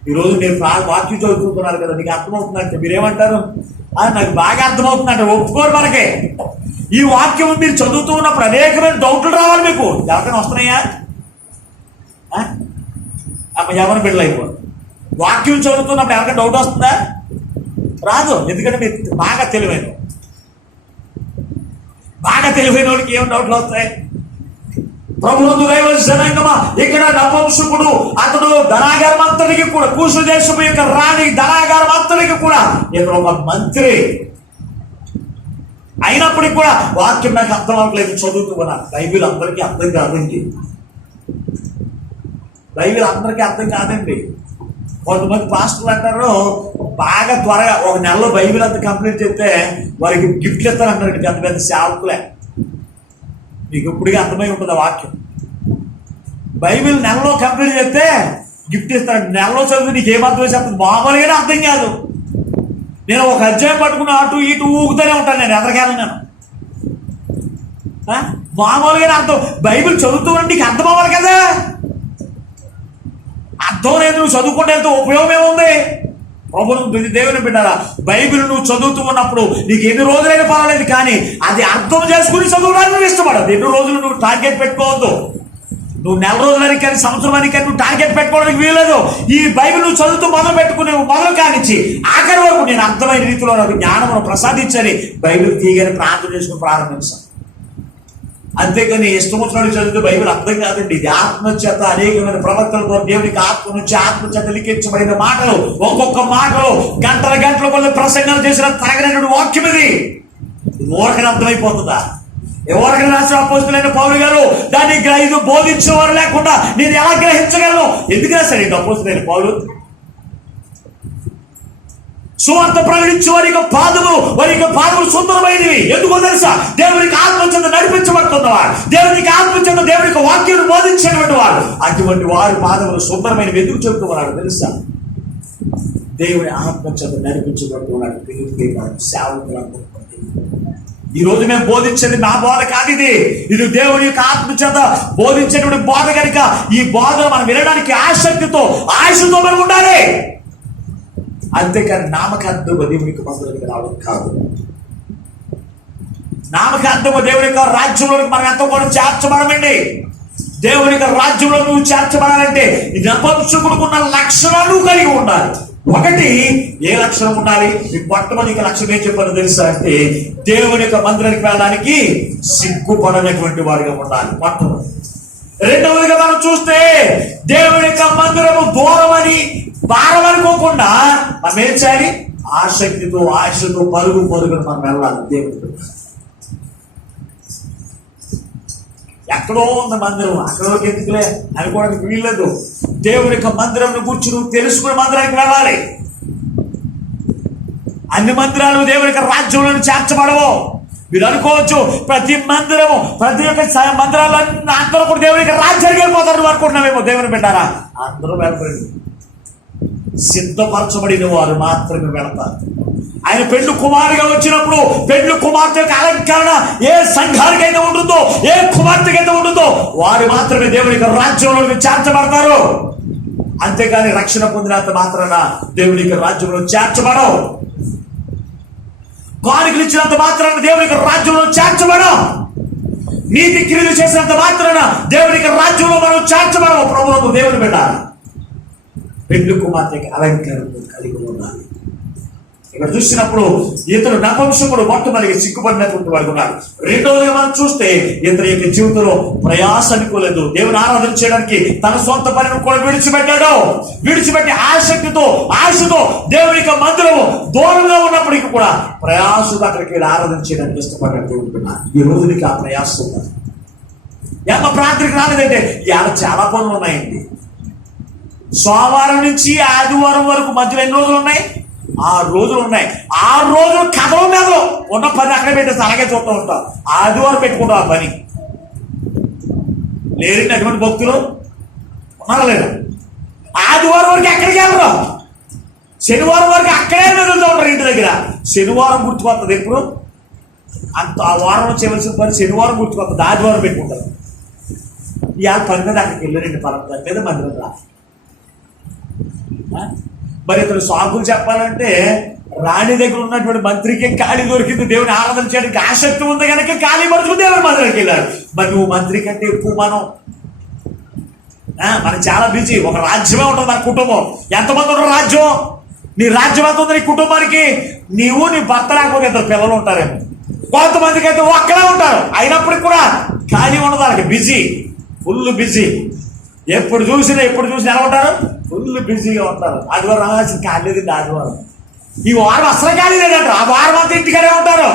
ఈరోజు నేను వాక్యం చదువుతున్నాను కదా, నీకు అర్థమవుతుందంటే మీరేమంటారు? నాకు బాగా అర్థమవుతుందంటే ఒప్పుకోరు. మనకి ఈ వాక్యం మీరు చదువుతూ ఉన్నప్పుడు అనేకమైన డౌట్లు రావాలి. మీకు ఎవరికైనా వస్తున్నాయా? ఎవరి బిడ్డలు అయిపోయి వాక్యం చదువుతున్నప్పుడు ఎవరికైనా డౌట్ వస్తుందా? రాదు. ఎందుకంటే మీరు బాగా తెలివైన వాళ్ళకి ఏం డౌట్లు వస్తాయి? ప్రభునందు దైవ జనాంగమా, ఇక్కడ నపుంసకుడు అతడు ధనాగారం అంతటికి కూడా, కూసు దేశం యొక్క రాణి ధనాగారం అంతటికి కూడా ఇతడు ఒక మంత్రి అయినప్పటికీ కూడా వాక్యం నాకు అర్థం అవ్వట్లేదు చదువుతూ ఉన్నా. బైబిల్ అందరికీ అర్థం కాదండి. కొంతమంది పాస్టర్లు అంటారు బాగా త్వరగా ఒక నెలలో బైబిల్ అంతా కంప్లీట్ చేస్తే వారికి గిఫ్ట్లు ఇస్తారంటారు. పెద్ద పెద్ద సేవకులే. మీకు ఇప్పటికీ అర్థమై ఉంటుంది ఆ వాక్యం. బైబిల్ నెలలో కంప్లీట్ చేస్తే గిఫ్ట్ ఇస్తారంట. నెలలో చదివి నీకు ఏమర్థం చేస్తుంది? మామూలుగానే అర్థం కాదు. నేను ఒక అధ్యాయం పట్టుకున్న అటు ఇటు ఊగుతూనే ఉంటాను. నేను ఎదరికాను నేను మామూలుగానే అర్థం. బైబిల్ చదువుతూ ఉంటే నీకు అర్థం అవ్వాలి కదా. అర్థం లేదు. నువ్వు చదువుకుంటే ఎంతో ఉపయోగం ఏముంది? ప్రభువు దేవుని బిడ్డారా, బైబిల్ నువ్వు చదువుతూ ఉన్నప్పుడు నీకు ఎన్ని రోజులైనా పర్వాలేదు, కానీ అది అర్థం చేసుకుని చదువుడానికి నువ్వు ఇష్టపడదు. ఎన్ని రోజులు నువ్వు టార్గెట్ పెట్టుకోవద్దు. నువ్వు నెల రోజులకి కానీ సంవత్సరానికి కానీ నువ్వు టార్గెట్ పెట్టుకోవడానికి వీలేదు. ఈ బైబిల్ నువ్వు చదువుతూ మొదలు కానిచ్చి ఆఖరి వరకు నేను అర్థమైన రీతిలో నాకు జ్ఞానమును ప్రసాదించని బైబిల్ తీయగానే ప్రార్థన చేసుకుని ప్రారంభించాను. అంతేకాని ఇష్టం వచ్చినట్టు చదివితే బైబిల్ అర్థం కాదండి. ఇది ఆత్మచేత అనేకమైన ప్రవక్తలతో దేవునికి ఆత్మ నుంచి ఆత్మచేత లిఖించబడిన మాటలు, ఒక్కొక్క మాటలు గంటల గంటల కొన్ని ప్రసంగాలు చేసిన తరగనటువంటి వాక్యం ఇది. ఎవరికైనా అర్థమైపోతుందా? ఎవరికైనా రాసిన అపోస్తలుడైన పౌలు గారు దాన్ని ఇది బోధించేవారు లేకుండా నేను ఎలా గ్రహించగలను? ఎందుకు రాశాడు అపోస్తలుడైన పౌలు? సువార్త ప్రకటించే వారి పాదములు సుందరమైనవి. ఎందుకో తెలుసా? దేవునికి ఆత్మచేత నడిపించబడుతున్నవాడు, దేవునికి ఆత్మచేత దేవునికి వాక్యం బోధించేటువంటి వాడు, అటువంటి వారి పాదములు సుందరమైనవి. ఎందుకు చెబుతున్నాడు తెలుసా? దేవుని ఆత్మచేత నడిపించబడుతున్నాడు. సేవకులందరూ ఈ రోజు మేము బోధించేది నా బోధ కాదు, ఇది దేవుని యొక్క ఆత్మచేత బోధించేటువంటి బోధ కనుక ఈ బోధను మనం వినడానికి ఆసక్తితో ఆశతో మనం ఉండాలి. అంతేకాని నామకార్థంగా దేవునికి మందిరానికి రావడం కాదు. నామకార్థంగా దేవుని యొక్క రాజ్యంలోకి మనం ఎంతో కూడా చేర్చబడమండి. దేవుని యొక్క రాజ్యంలో నువ్వు చేర్చబడాలంటే నపుంసకుడికి ఉన్న లక్షణాలు కలిగి ఉండాలి. ఒకటి, ఏ లక్షణం ఉండాలి? మొట్టమొదటి లక్షణం ఏం చెప్పాలో తెలుసా అంటే దేవుని యొక్క మందిరానికి వెళ్ళడానికి సిగ్గుపడనటువంటి వారిగా ఉండాలి మొట్టమొదటి. రెండవదిగా మనం చూస్తే దేవుని యొక్క మందిరము దూరం అని భారం అనుకోకుండా మనం ఏం చేయాలి? ఆసక్తితో ఆశతో పరుగుని మనం వెళ్ళాలి. దేవుడు ఎక్కడో ఉన్న మందిరం, అక్కడోకి ఎందుకులే అనుకోవడానికి వీల్లేదు. దేవుని యొక్క మందిరం గురించి నువ్వు తెలుసుకుని మందిరానికి వెళ్ళాలి. అన్ని మందిరాలు దేవుని యొక్క రాజ్యంలో చేర్చబడవు. మీరు అనుకోవచ్చు ప్రతి మందిరము, ప్రతి ఒక్క మందిరాలు అందరూ కూడా దేవుని యొక్క రాజ్యానికి వెళ్ళిపోతారు అనుకుంటున్నామేమో. దేవుని పెట్టారా? అందరూ వెళ్ళబడి సిద్ధపరచబడిన వారు మాత్రమే వెళతారు. ఆయన పెళ్లి కుమారుగా వచ్చినప్పుడు పెళ్లి కుమార్తె యొక్క అలంకరణ ఏ సంఘానికైతే ఉంటుందో, ఏ కుమార్తెకైతే ఉంటుందో వారు మాత్రమే దేవుని యొక్క రాజ్యంలో చేర్చబడతారు. అంతేగాని రక్షణ పొందినంత మాత్రాన దేవుని యొక్క రాజ్యంలో చేర్చబడవు. కానుకలు ఇచ్చినంత మాత్రాన దేవుని యొక్క రాజ్యంలో చేర్చబడం. నీతి క్రియలు చేసినంత మాత్రాన దేవుని యొక్క రాజ్యంలో మనం చేర్చబడము. ప్రభువుకు దేవుని బిడ్డ పెళ్లి కుమార్తెకి అలంకరణ కలిగి ఉండాలి. ఇక్కడ చూసినప్పుడు ఇతను నపుంసకుడు మొట్టమొదటిగా సిగ్గుపడినటువంటి వాడు ఉన్నాడు. రెండవదిగా మనం చూస్తే ఇతని యొక్క జీవితంలో ప్రయాస అనుకోలేదు. దేవుని ఆరాధన చేయడానికి తన సొంత పనిని కూడా విడిచిపెట్టి ఆశతో దేవుని యొక్క మందిరము దూరంగా ఉన్నప్పటికీ కూడా ప్రయాసతో అక్కడికి వెళ్ళి ఆరాధన చేయడానికి ఇష్టపడ్డాడు దేవుడు. ఈ రోజు నీకు ఆ ప్రయాస ఉన్నది. ఎంత ప్రార్థనకి రాలేదంటే ఇవాళ చాలా పనులు ఉన్నాయండి. సోమవారం నుంచి ఆదివారం వరకు మధ్యలో ఎన్ని రోజులు ఉన్నాయి? 6 రోజులు ఉన్నాయి. 6 రోజులు కథలు మెదలు ఉన్న పని అక్కడే పెట్టేసి అలాగే చూస్తూ ఉంటాం. ఆదివారం పెట్టుకుంటాం ఆ పని. లేదండి అటువంటి భక్తులు ఉన్నారా లేదా? ఆదివారం వరకు ఎక్కడికి వెళ్ళరు, శనివారం వరకు అక్కడే మెదులుతూ ఉంటారు ఇంటి దగ్గర. శనివారం గుర్తుకొస్తుంది. ఎప్పుడు అంత ఆ వారంలో చేయవలసిన పని శనివారం గుర్తుకొస్తుంది. ఆదివారం పెట్టుకుంటారు. ఇవాళ పని మీద అక్కడికి వెళ్ళారండి. పని మీద మందిరం రా. మరి ఇతను సాకులు చెప్పాలంటే రాణి దగ్గర ఉన్నటువంటి మంత్రికి ఖాళీ దొరికింది. దేవుని ఆరాధన చేయడానికి ఆసక్తి ఉంది కనుక ఖాళీ పడుతూ దేవుని మందిరానికి వెళ్ళాడు. మరి నువ్వు మంత్రి కంటే ఎక్కువ మనం చాలా బిజీ. ఒక రాజ్యమే ఉంటుంది మన కుటుంబం. ఎంతమంది ఉంటారు రాజ్యం? నీ రాజ్యం ఎంత ఉంది నీ కుటుంబానికి? నీవు నీ భర్త లేకపోతే 2 పిల్లలు ఉంటారేమో. కొంతమందికి అయితే ఒక్కడే ఉంటారు. అయినప్పటికి కూడా ఖాళీ ఉండదు. వాళ్ళకి బిజీ, ఫుల్ బిజీ. ఎప్పుడు చూసినా ఎలా ఉంటారు? ఫుల్ బిజీగా ఉంటారు. ఆదివారం రావాల్సిన ఖాళీ లేదు. ఆదివారం ఈ వారం అసలు ఖాళీ లేదంటారు. ఆ వారం అంతా ఇంటికనే ఉంటారు.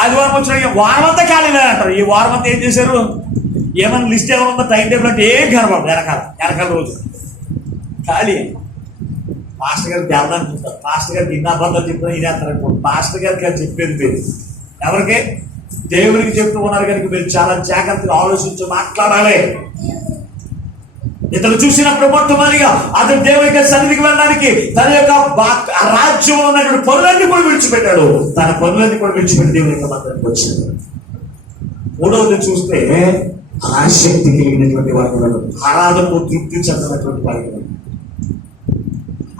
ఆదివారం వచ్చిన వారం అంతా ఖాళీ లేదంటారు. ఈ వారం అంతా ఏం చేశారు? ఏమైనా లిస్ట్ ఏమైనా ఉందో టైం టేబుల్ అంటే ఏం కనపడదు. వెనకాల రోజు ఖాళీ. మాస్టర్ గారికి వెళ్దానుకుంటారు. మాస్టర్ గారికి ఇన్ని అబద్ధాలు చెప్పినా ఇదేస్తారనుకుంటారు. మాస్టర్ గారికి అది చెప్పేది లేదు. ఎవరికి? దేవుడికి చెప్తూ ఉన్నారు కనుక మీరు చాలా జాగ్రత్తగా ఆలోచించి మాట్లాడాలి. ఇతను చూసినప్పుడు మొట్టమొదటిగా అతను దేవుని సన్నిధికి వెళ్ళడానికి తన యొక్క రాజ్యంలో ఉన్నటువంటి పనులన్నీ కూడా విడిచిపెట్టాడు. తన పనులన్నీ కూడా విడిచిపెట్టి దేవుని యొక్క మందిరానికి వచ్చాడు. మూడవది చూస్తే ఆసక్తి కలిగినటువంటి వాడు, ఆరాధనకు తృప్తి చెందినటువంటి వాడు.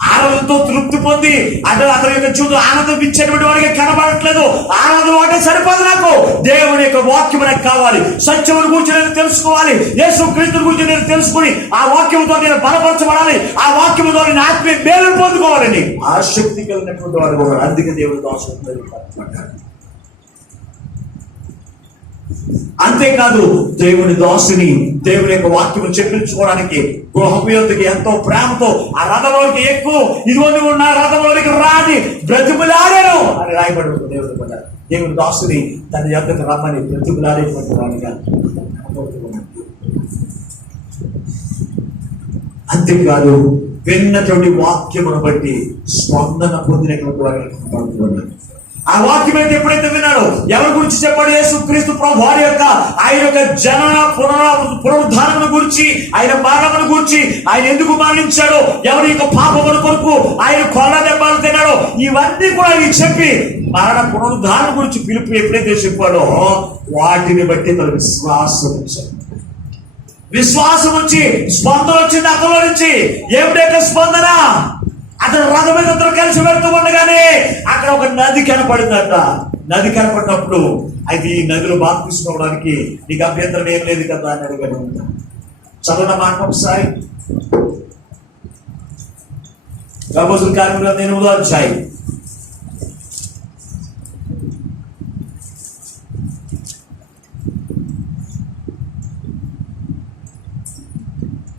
ఆనందంతో తృప్తి పొంది అతని యొక్క జీవితం ఆనందం ఇచ్చేటువంటి వాడికి కనబడట్లేదు. ఆనందం అంటే సరిపోదు, నాకు దేవుని యొక్క వాక్యం నాకు కావాలి. సత్యముని గురించి నేను తెలుసుకోవాలి. యేసు క్రీస్తు గురించి నేను తెలుసుకుని ఆ వాక్యంతో నేను బలపరచబడాలి. ఆ వాక్యంతో నేను ఆత్మీయ మేలు పొందుకోవాలని ఆసక్తి కలిగినటువంటి వాడు కూడా. అందుకే దేవుడి దాసుడు పడ్డాడు. అంతేకాదు దేవుని దాసుని దేవుని యొక్క వాక్యం చెప్పించుకోవడానికి గృహోపయోగికి ఎంతో ప్రేమతో ఆ రథంలోకి ఎక్కువ, ఇదిగో నువ్వు నా రథంలోకి రాని బ్రతిమలాడాను అని రాయబడి ఉంటుంది. దేవుని పడ్డారు. దేవుని దాసుని తన యొక్కకు రమ్మని బ్రతిమలాడేటువంటి వాడిగా. అంతేకాదు విన్నటువంటి వాక్యమును బట్టి స్పందన పొందినటువంటి వారిని ఆ వాక్యం అయితే ఎప్పుడైతే విన్నాడో ఎవరి గురించి చెప్పాడు? యేసు క్రీస్తు ప్రభు వారి యొక్క ఆయన యొక్క జనన పునరుద్ధారణ గురించి, ఆయన మరణమును గురించి, ఆయన ఎందుకు మరణించాడో, ఎవరి యొక్క పాపముల కొరకు ఆయన కొల్ల దెబ్బలు తిన్నాడో, ఇవన్నీ కూడా ఆయన చెప్పి మరణ పునరుద్ధారణ గురించి పిలుపు ఎప్పుడైతే చెప్పాడో వాటిని బట్టి తన విశ్వాసం వచ్చాడు. విశ్వాసం వచ్చి స్పందన వచ్చింది అతనిలో నుంచి. ఏమిటైతే స్పందన? అతను రథం మీద అందరూ కలిసి వెళ్తూ ఉండగానే అక్కడ ఒక నది కనపడిందట. నది కనపడినప్పుడు అయితే ఈ నదిలో బాప్తిస్మం తీసుకోవడానికి నీకు అభ్యంతరం ఏం లేదు కదా అని అడిగాడు. చదవన మాట ఒకసారి అపోస్తలుల కార్యములు 8వ అధ్యాయం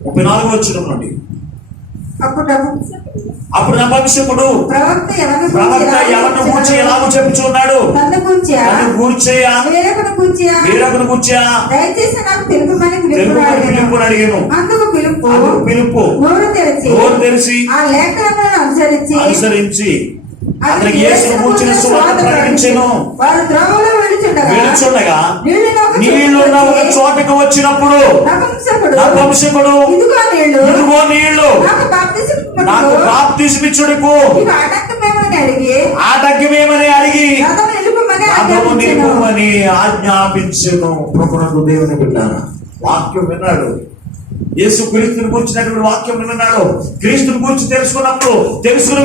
34వ వచనం నుండి. అప్పుడు నపుంసకుడు ప్రవక్త ఎవరిని గూర్చి ఎలాగో చెప్పుచున్నాడు? నన్ను గూర్చియా వేరొకని గూర్చియా దయచేసి నాకు తెలుపమని పిలుపు అడిగాను. అందుకు పిలుపు నోరు తెరిచి ఆ లేఖనములను అనుసరించి అతనికి యేసును గూర్చిన సువార్త ప్రకటించెను. వారు త్రోవలో వెళుచుండగా నీళ్లున్న ఒక చోటకు వచ్చినప్పుడు నపుంసకుడు ఇదిగో నీళ్లు నాకు బాప్తిస్మిచ్చుటకు ఆటంకమేమని అడిగి రథము నిలుపుమని ఆజ్ఞాపించెను. ప్రభువునకు దేవుని బిడ్డారా, వాక్యం విన్నాడు. యేసు క్రీస్తుని గురించినటువంటి వాక్యం విన్నాడు. క్రీస్తుని గురించి తెలుసుకున్న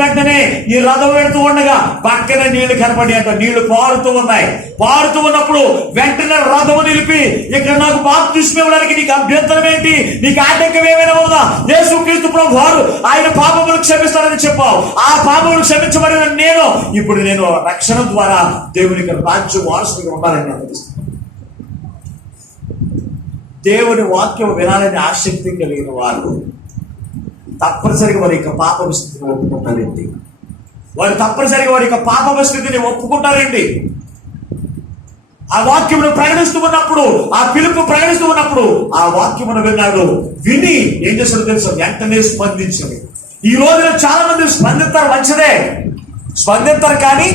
వెంటనే ఈ రథం వెళుతూ ఉండగా పక్కనే నీళ్లు కనపడి అంట. నీళ్లు పారుతూ ఉన్నాయి. పారుతూ ఉన్నప్పుడు వెంటనే రథము నిలిపి, ఇక్కడ నాకు బాప్తిస్మం ఇవ్వడానికి నీకు అభ్యంతరం ఏంటి? నీకు ఆటంకం ఏమైనా ఉందా? యేసు క్రీస్తు ప్రభు వారు ఆయన పాపములు క్షమిస్తారని చెప్పావు. ఆ పాపములు క్షమించబడిన ఇప్పుడు నేను రక్షణ ద్వారా దేవునికి రాజ్యం వారసుగా ఉండాలని అనిపిస్తుంది. దేవుని వాక్యం వినాలని ఆసక్తి కలిగిన వారు తప్పనిసరిగా వారి యొక్క పాప స్థితిని ఒప్పుకుంటారండి. వారు తప్పనిసరిగా వారి యొక్క పాప స్థితిని ఒప్పుకుంటారండి. ఆ వాక్యమును ప్రకటిస్తూ ఉన్నప్పుడు, ఆ పిలుపు ప్రకటిస్తూ ఉన్నప్పుడు ఆ వాక్యమును విన్నాడు. విని ఏం చేస్తాడో తెలుసు, వెంటనే స్పందించాడు. ఈ రోజున చాలా మంది స్పందిస్తారు, మంచిదే, స్పందిస్తారు, కానీ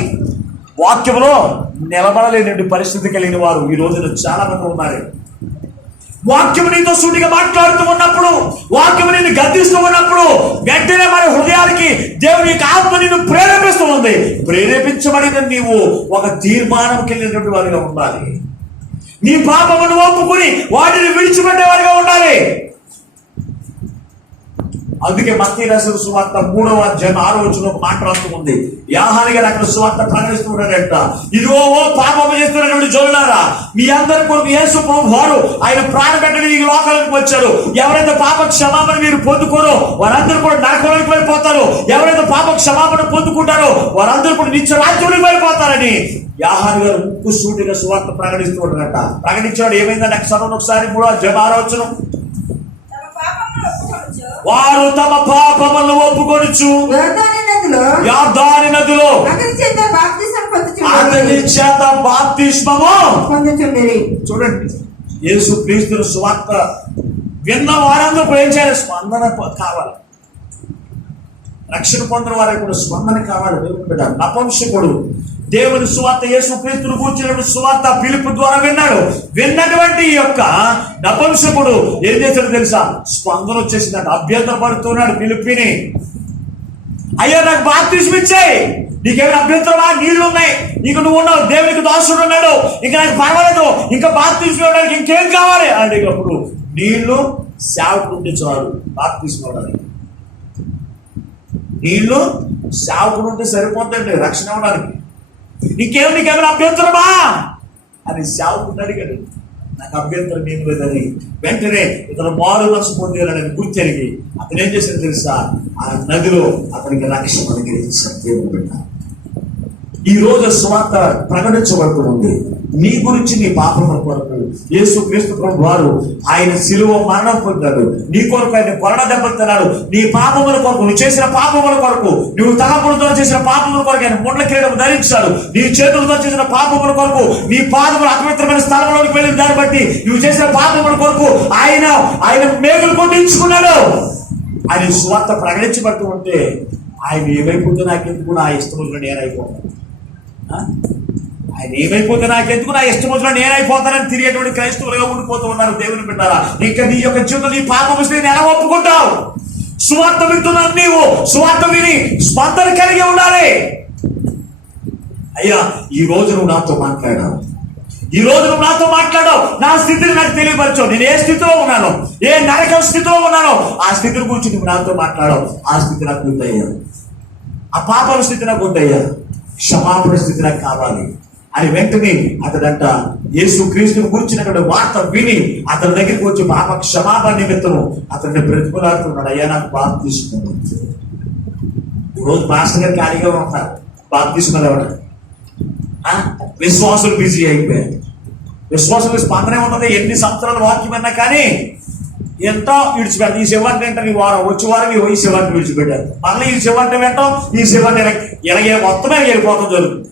వాక్యములో నిలబడలేని పరిస్థితి కలిగిన వారు ఈ రోజున చాలా మంది ఉన్నారు. వాక్యము నీతో సూటిగా మాట్లాడుతూ ఉన్నప్పుడు, వాక్యము నిన్ను గద్దిస్తూ ఉన్నప్పుడు వెంటనే మన హృదయానికి దేవుని యొక్క ఆత్మ నిన్ను ప్రేరేపిస్తూ ఉంది. ప్రేరేపించబడిన నీవు ఒక తీర్మానంకి వెళ్ళినటువంటి వారిగా ఉండాలి. నీ పాపమును ఒప్పుకుని వాటిని విడిచిపెట్టే వారిగా ఉండాలి. అందుకే మత్తయి రాసిన సువార్త 3వ అధ్యాయం 6వ వచనంలో మాట్లాడుతూ ఉంది. యోహాను గారు అక్కడ సువార్త ప్రకటిస్తూ ఉన్నాడంట. ఇదిగో ఓ పాపము చేస్తున్నటువంటి జనులారా, మీ అందరి కొరకు యేసు ప్రభు వారు ఆయన ప్రాణ పెట్టని ఈ లోకాలకు వచ్చారు. ఎవరైతే పాప క్షమాపణ మీరు పొందుకోరో వారందరూ కూడా నరకంలోకి వెళ్ళిపోతారు. ఎవరైతే పాప క్షమాపణ పొందుకుంటారో వారందరూ కూడా నిత్య రాజ్యంలోకి వెళ్ళిపోతారని యోహాను గారు ముక్కుసూటిగా సువార్త ప్రకటిస్తూ ఉన్నాడంట. ప్రకటించాడు. ఏమైందంటే చదవండి ఒకసారి 3వ అధ్యాయం 6వ వచనం. వారు తమ పాపములను ఒప్పుకొనుచు యొర్దాను నదిలో అతని చేత బాప్తిస్మము పొందుచుండిరి. చూడండి, యేసు క్రీస్తు సువార్త విన్న వారందరూ ఏం చేయాలి? స్పందన కావాలి. రక్షణ పొందిన వారికి కూడా స్పందన కావాలి. దేవుని బిడ్డ నపుంసకుడు దేవుని సువార్త, యేసు క్రీస్తును కూర్చున్నటువంటి సువార్త పిలుపు ద్వారా విన్నాడు. విన్నటువంటి యొక్క నపుంసకుడు ఏం చేశాడు తెలుసా? స్పందన వచ్చేసిందంట. అభ్యంతర పడుతున్నాడు పిలుపుని. అయ్యో నాకు బాప్తిస్మం ఇచ్చేయి, నీకేమైనా అభ్యంతరమా? నీళ్లు ఉన్నాయి, నీకు నువ్వు ఉన్నావు, దేవునికి దాసుడు ఉన్నాడు, ఇంకా నాకు పర్వాలేదు, ఇంకా బాప్తిస్మం ఇవ్వడానికి ఇంకేం కావాలి అడిగినప్పుడు నీళ్లు సేవకు ఉంటే చాలు బాప్తిస్మం ఇవ్వడానికి. నీళ్లు సేవకుడు ఉంటే సరిపోతుందండి రక్షణ అవ్వడానికి. నీకేమైనా అభ్యంతరమా అని సేవకుడు అడిగాడు. నాకు అభ్యంతరం ఏం లేదని వెంటనే ఇతను మారు మనసు పొందాలని గుర్తెరిగి అతను ఏం చేశాడు తెలుసా, ఆ నదిలో అతనికి రక్షణ అనుగ్రహించాడు దేవుడు బిడ్డ. ఈ రోజు సువార్త ప్రకటించబడుతుంది. నీ గురించి, నీ పాపముల కొరకు యేసుక్రీస్తు ప్రభు వారు ఆయన శిలువ మరణం పొందాడు. నీ కొరకు ఆయన కొరడ దెబ్బలు తిన్నాడు. నీ పాపముల కొరకు, నువ్వు చేసిన పాపముల కొరకు, నువ్వు తలపులతో చేసిన పాపముల కొరకు ఆయన ముండ్ల కిరీటం ధరించాడు. నీ చేతులతో చేసిన పాపముల కొరకు, నీ పాదములు అపవిత్రమైన స్థలంలోకి వెళ్ళిన దాన్ని బట్టి నువ్వు చేసిన పాపముల కొరకు ఆయన మేకులు కొట్టించుకున్నాడు. ఆయన సువార్త ప్రకటించబడుతూ ఉంటే ఆయన ఏమైపోతే నాకెందుకు, నా ఇష్టములు నేనైపోతాను, ఆయన ఏమైపోతే నాకెందుకు, నా ఇష్టం వచ్చిన నేనైపోతానని తిరిగేటువంటి క్రైస్తవులుగా ఉండిపోతూ ఉన్నారు. దేవుని బిడ్డారా, ఇంకా నీ యొక్క జీవితంలో నీ పాపం వస్తే నేను ఎలా ఒప్పుకుంటావు? సువార్త వింటున్నావు, నీవు సువార్త విని స్పందన కలిగి ఉండాలి. అయ్యా, ఈ రోజు నువ్వు నాతో మాట్లాడావు, నా స్థితిని నాకు తెలియపరచావు. నేను ఏ స్థితిలో ఉన్నానో, ఏ నరక స్థితిలో ఉన్నానో ఆ స్థితిని గురించి నువ్వు నాతో మాట్లాడావు. ఆ స్థితి నాకు వద్దయ్యా, ఆ పాపల స్థితి నాకు వద్దయ్యా, క్షమాపణ స్థితి నాకు కావాలి అని వెంటనే అతడంట యేసుక్రీస్తుని గురించినటువంటి వార్త విని అతని దగ్గరికి వచ్చి పాప క్షమాపణ నిమిత్తము అతన్ని బ్రతిమలాడుతున్నాడు. అయ్యా, నాకు బాప్తిస్మం. ఈరోజు మాస్టర్ గారు ఖాళీగా ఉంటారు, బాప్తిస్మలు ఎవరు? విశ్వాసులు బిజీ అయిపోయారు. విశ్వాసులు స్పందనే ఉంటుంది. ఎన్ని సంవత్సరాల వాక్యం అన్నా కానీ ఎంతో విడిచిపెడతారు. ఈ శివాన్ని వెంటనే ఈ వారం వచ్చే వారం ఈ శివాన్ని విడిచిపెట్టారు. మళ్ళీ ఈ శివాన్ని వెంటాం, ఈ శివాన్ని ఇలాగే మొత్తమే వెళ్ళిపోతాం జరుగుతుంది.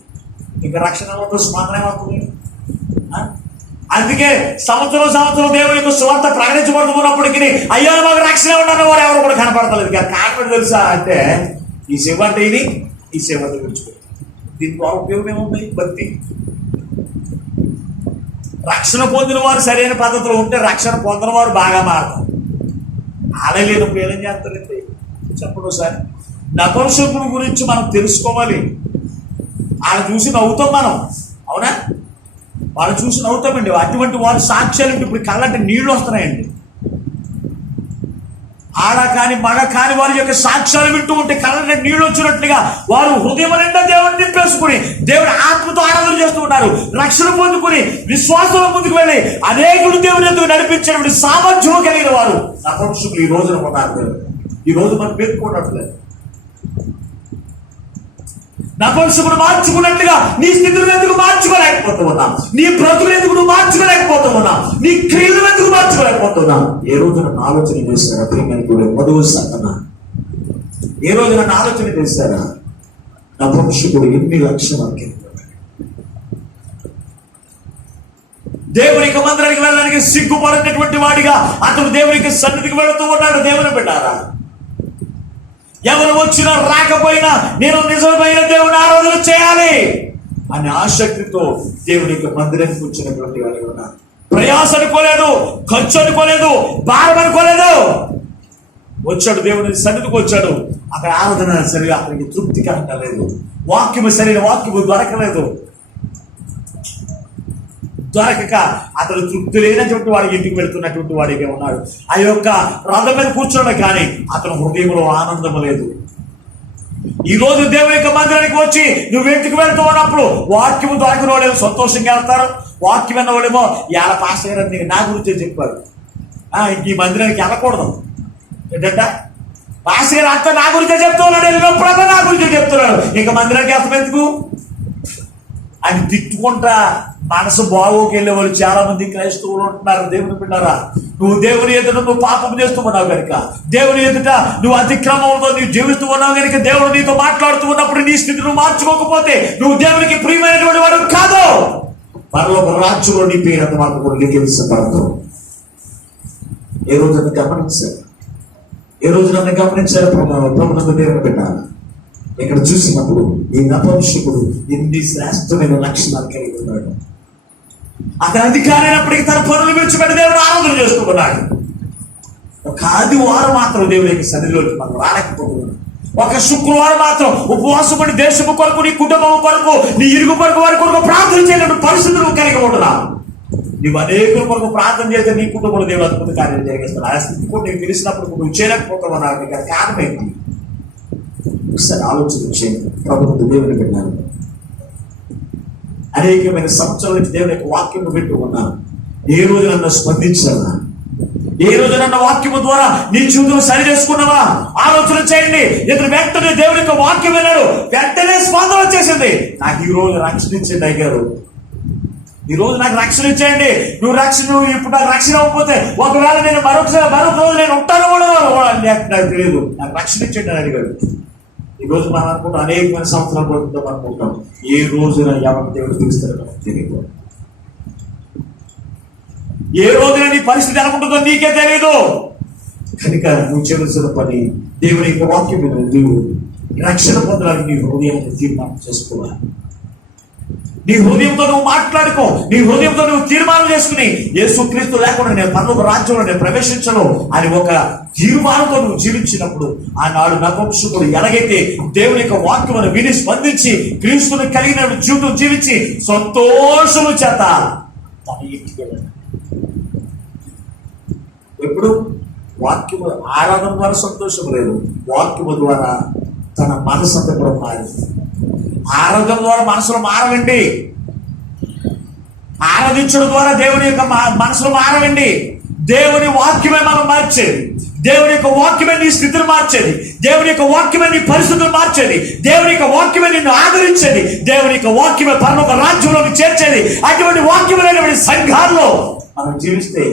ఇంకా రక్షణ అవుతుంది, స్పందన ఏమవుతుంది? అందుకే సంవత్సరం దేవుని యొక్క సువార్త ప్రకటించబడుతున్నప్పటికీ అయ్యో మాకు రక్షణ ఉన్నాను వారు ఎవరు కూడా కనపడతలేదు. కారణం తెలుసా అంటే ఈ శివాన్ని ఇది, ఈ శివాన్ని విడిచిపెట్టారు. దీని ద్వారా ఉపయోగం ఏముంది? భక్తి. రక్షణ పొందిన వారు సరైన పద్ధతిలో ఉంటే రక్షణ పొందిన వారు బాగా మారుతారు. ఆడలేనప్పుడు ఏం చేస్తారండి చెప్పండి ఒకసారి. నపుంసకుల గురించి మనం తెలుసుకోవాలి. ఆయన చూసి నవ్వుతాం మనం, అవునా? వాళ్ళు చూసి నవ్వుతామండి. అటువంటి వారి సాక్ష్యాలు ఇప్పుడు కళ్ళంటే నీళ్లు వస్తున్నాయండి. ఆడ కాని మగ కాని వారి యొక్క సాక్ష్యాలు వింటూ ఉంటే కళ్ళంటే నీళ్లు వచ్చినట్లుగా వారు హృదయం నిండా దేవుడిని నింపేసుకుని దేవుడి ఆత్మతో ఆరాధన చేస్తూ ఉన్నారు. రక్షణ పొందుకుని విశ్వాసంలో ముందుకు వెళ్ళి అనేకులు దేవుని ఎందుకు నడిపించినటువంటి సామర్థ్యం కలిగిన వారు నపుంసకులు ఈ రోజున ఉన్నారు. ఈ రోజు మనం పేర్కొన్నట్లేదు. నపుంసకుడు మార్చుకున్నట్లుగా నీ స్థితిని ఎందుకు మార్చుకోలేకపోతూ ఉన్నాం? నీ బ్రతుకులు ఎందుకు నువ్వు మార్చుకోలేకపోతూ ఉన్నావు? నీ క్రియలు ఎందుకు మార్చుకోలేకపోతున్నావు? ఏ రోజు నన్ను ఆలోచన చేస్తారా ప్రియమైన మధువు సంగన? ఏ రోజు నన్ను ఆలోచన చేస్తారా? నపుంసకుడు ఎన్ని లక్షలకి దేవునికి మందిరానికి వెళ్ళడానికి సిగ్గుపడినటువంటి వాడిగా అతను దేవునికి సన్నిధికి వెళుతూ ఉన్నాడు. దేవుని పెట్టారా? ఎవరు వచ్చినా రాకపోయినా నేను నిజమైన దేవుని ఆరాధన చేయాలి అనే ఆసక్తితో దేవునికి మందిరానికి వచ్చినటువంటి వారు ఉన్నారు. ప్రయాస అనుకోలేదు, ఖర్చు అనుకోలేదు, భారం అనుకోలేదు. వచ్చాడు, దేవుని సన్నిధికి వచ్చాడు. అక్కడ ఆరాధన సరిగా అతనికి తృప్తి కలగలేదు. వాక్యము సరైన వాక్యము దొరకలేదు. దొరకక అతను తృప్తి లేనటువంటి వాడికి ఇంటికి వెళుతున్నటువంటి వాడిగా ఉన్నాడు. ఆ యొక్క రథం మీద కూర్చోడం కానీ అతను హృదయంలో ఆనందం లేదు. ఈ రోజు దేవుని యొక్క మందిరానికి వచ్చి నువ్వు ఇంటికి వెళ్తూ ఉన్నప్పుడు వాక్యము దొరకని వాళ్ళు సంతోషంగా వెళ్తారు. వాక్యం అన్న వాళ్ళేమో ఎలా పాస్ అయ్యారని నా గురించే చెప్పారు. ఇంక ఈ మందిరానికి వెళ్ళకూడదు ఏంటంట పాస్ గారు అంతా నా గురించే చెప్తూ ఉన్నాడు. వెళ్ళినప్పుడల్లా నా గురించే చెప్తున్నాడు. ఇంకా మందిరానికి వెళ్తాం ఎందుకు అని తిట్టుకుంటా మనసు బాగోకి వెళ్ళే వాళ్ళు చాలా మంది క్రైస్తవులు ఉంటున్నారు. దేవుని బిడ్డారా, నువ్వు దేవుని ఎదుట నువ్వు పాపం చేస్తూ ఉన్నావు కనుక, దేవుని ఎదుట నువ్వు అతిక్రమంతో నువ్వు జీవిస్తూ ఉన్నావు కనుక దేవుడు నీతో మాట్లాడుతూ ఉన్నప్పుడు నీ స్థితి నువ్వు మార్చుకోకపోతే నువ్వు దేవునికి ప్రియమైనటువంటి వాడు కాదు. పరలోక రాజ్యంలో నీ పేరు మాత్రం కూడా లిఖించబడదు. ఏ రోజు నన్ను గమనించారు, ప్రభుత్వ దేవుని బిడ్డారా, ఇక్కడ చూసినప్పుడు ఈ నపుంసకుడు ఎన్ని శ్రేష్టమైన లక్షణాలు కలిగి ఉన్నాడు. అతని అధికారి అయినప్పటికీ తన పనులు విడిచిపెట్టి దేవుడు ఆరాధన చేస్తూ ఉన్నాడు. ఒక ఆదివారం మాత్రం దేవునికి సన్నిధిలోకి మనం రాలేకపోతున్నాడు. ఒక శుక్రవారం మాత్రం ఉపవాసం పడి దేశము కొరకు, నీ కుటుంబం కొరకు, నీ ఇరుగు కొరకు, వారి కొరకు ప్రార్థన చేయనటువంటి పరిస్థితులు కలిగి ఉంటున్నావు. నువ్వు అనేకుల కొరకు ప్రార్థన చేస్తే నీ కుటుంబంలో దేవుడు అద్భుత కార్యాలు జరిగిస్తాడు. ఆ స్థితి కూడా నీకు తెలిసినప్పుడు నువ్వు చేయలేకపోతావు అన్నాడు. కారణం ఏంటి? ఒకసారి ఆలోచన చేయండి. ప్రభుత్వ దేవుని పెట్టాను, అనేకమైన సంవత్సరాల నుంచి దేవుని యొక్క వాక్యం వింటూ ఉన్నాను. ఏ రోజు నన్ను స్పందించాలా? ఏ రోజు నన్న వాక్యము ద్వారా నీ జీవితం సరి చేసుకున్నావా? ఆలోచన చేయండి. ఇతను వెంటనే దేవుని యొక్క వాక్యం విన్నాడు, వెంటనే స్పందన వచ్చేసింది. నాకు ఈ రోజు రక్షణ ఇచ్చేయండి అయ్యారు, ఈ రోజు నాకు రక్షణ ఇచ్చేయండి. నువ్వు ఇప్పుడు నాకు రక్షణ అవ్వకపోతే ఒకవేళ నేను మరొక రోజు నేను ఉంటాను కూడా నాకు తెలియదు, నాకు రక్షణ ఇచ్చేయండి అని అడిగాడు. ఈ రోజు మనం అనుకుంటాం అనేకమైన సంవత్సరాలు పడుతుందాం అనుకుంటాం. ఏ రోజున ఎవరి దేవుడు పిలుస్తారో తెలియదు. ఏ రోజున నీ పరిస్థితి అనుకుంటుందో నీకే తెలియదు. కనుక నువ్వు చేయవలసిన పని దేవుని యొక్క వాక్యం మీద నీవు రక్షణ పొందడానికి నీ హృదయాన్ని తీర్మానం చేసుకోవాలి. నీ హృదయంతో నువ్వు మాట్లాడుకో, నీ హృదయంతో నువ్వు తీర్మానం చేసుకుని యేసుక్రీస్తు లేకుండా నేను పరలోక రాజ్యంలో నేను ప్రవేశించను అని ఒక తీర్మానంతో నువ్వు జీవించినప్పుడు, ఆనాడు నపుంసకుడు ఎలాగైతే దేవుని యొక్క వాక్యమును విని స్పందించి క్రీస్తుని కలిగిన జీవితం జీవించి సంతోషము చేత తన ఇంటికి వెళ్ళాడు. ఎప్పుడు వాక్యము ఆరాధన ద్వారా సంతోషం లేదు, వాక్యము ద్వారా తన మనసు అంతా కూడా మారింది. ఆరాధన ద్వారా మనసులో మారవండి, ఆరాధించడం ద్వారా దేవుని యొక్క మనసులో మారవండి. దేవుని వాక్యమే మనం మార్చేది, దేవుని యొక్క వాక్యమే నీ స్థితిని మార్చేది, దేవుని యొక్క వాక్యమే నీ పరిస్థితులు మార్చేది, దేవుని యొక్క వాక్యమే నిన్ను ఆదరించేది, దేవుని యొక్క వాక్యమే పరలోక రాజ్యంలోకి చేర్చేది. అటువంటి వాక్యమైనటువంటి సంఘాల్లో మనం జీవిస్తే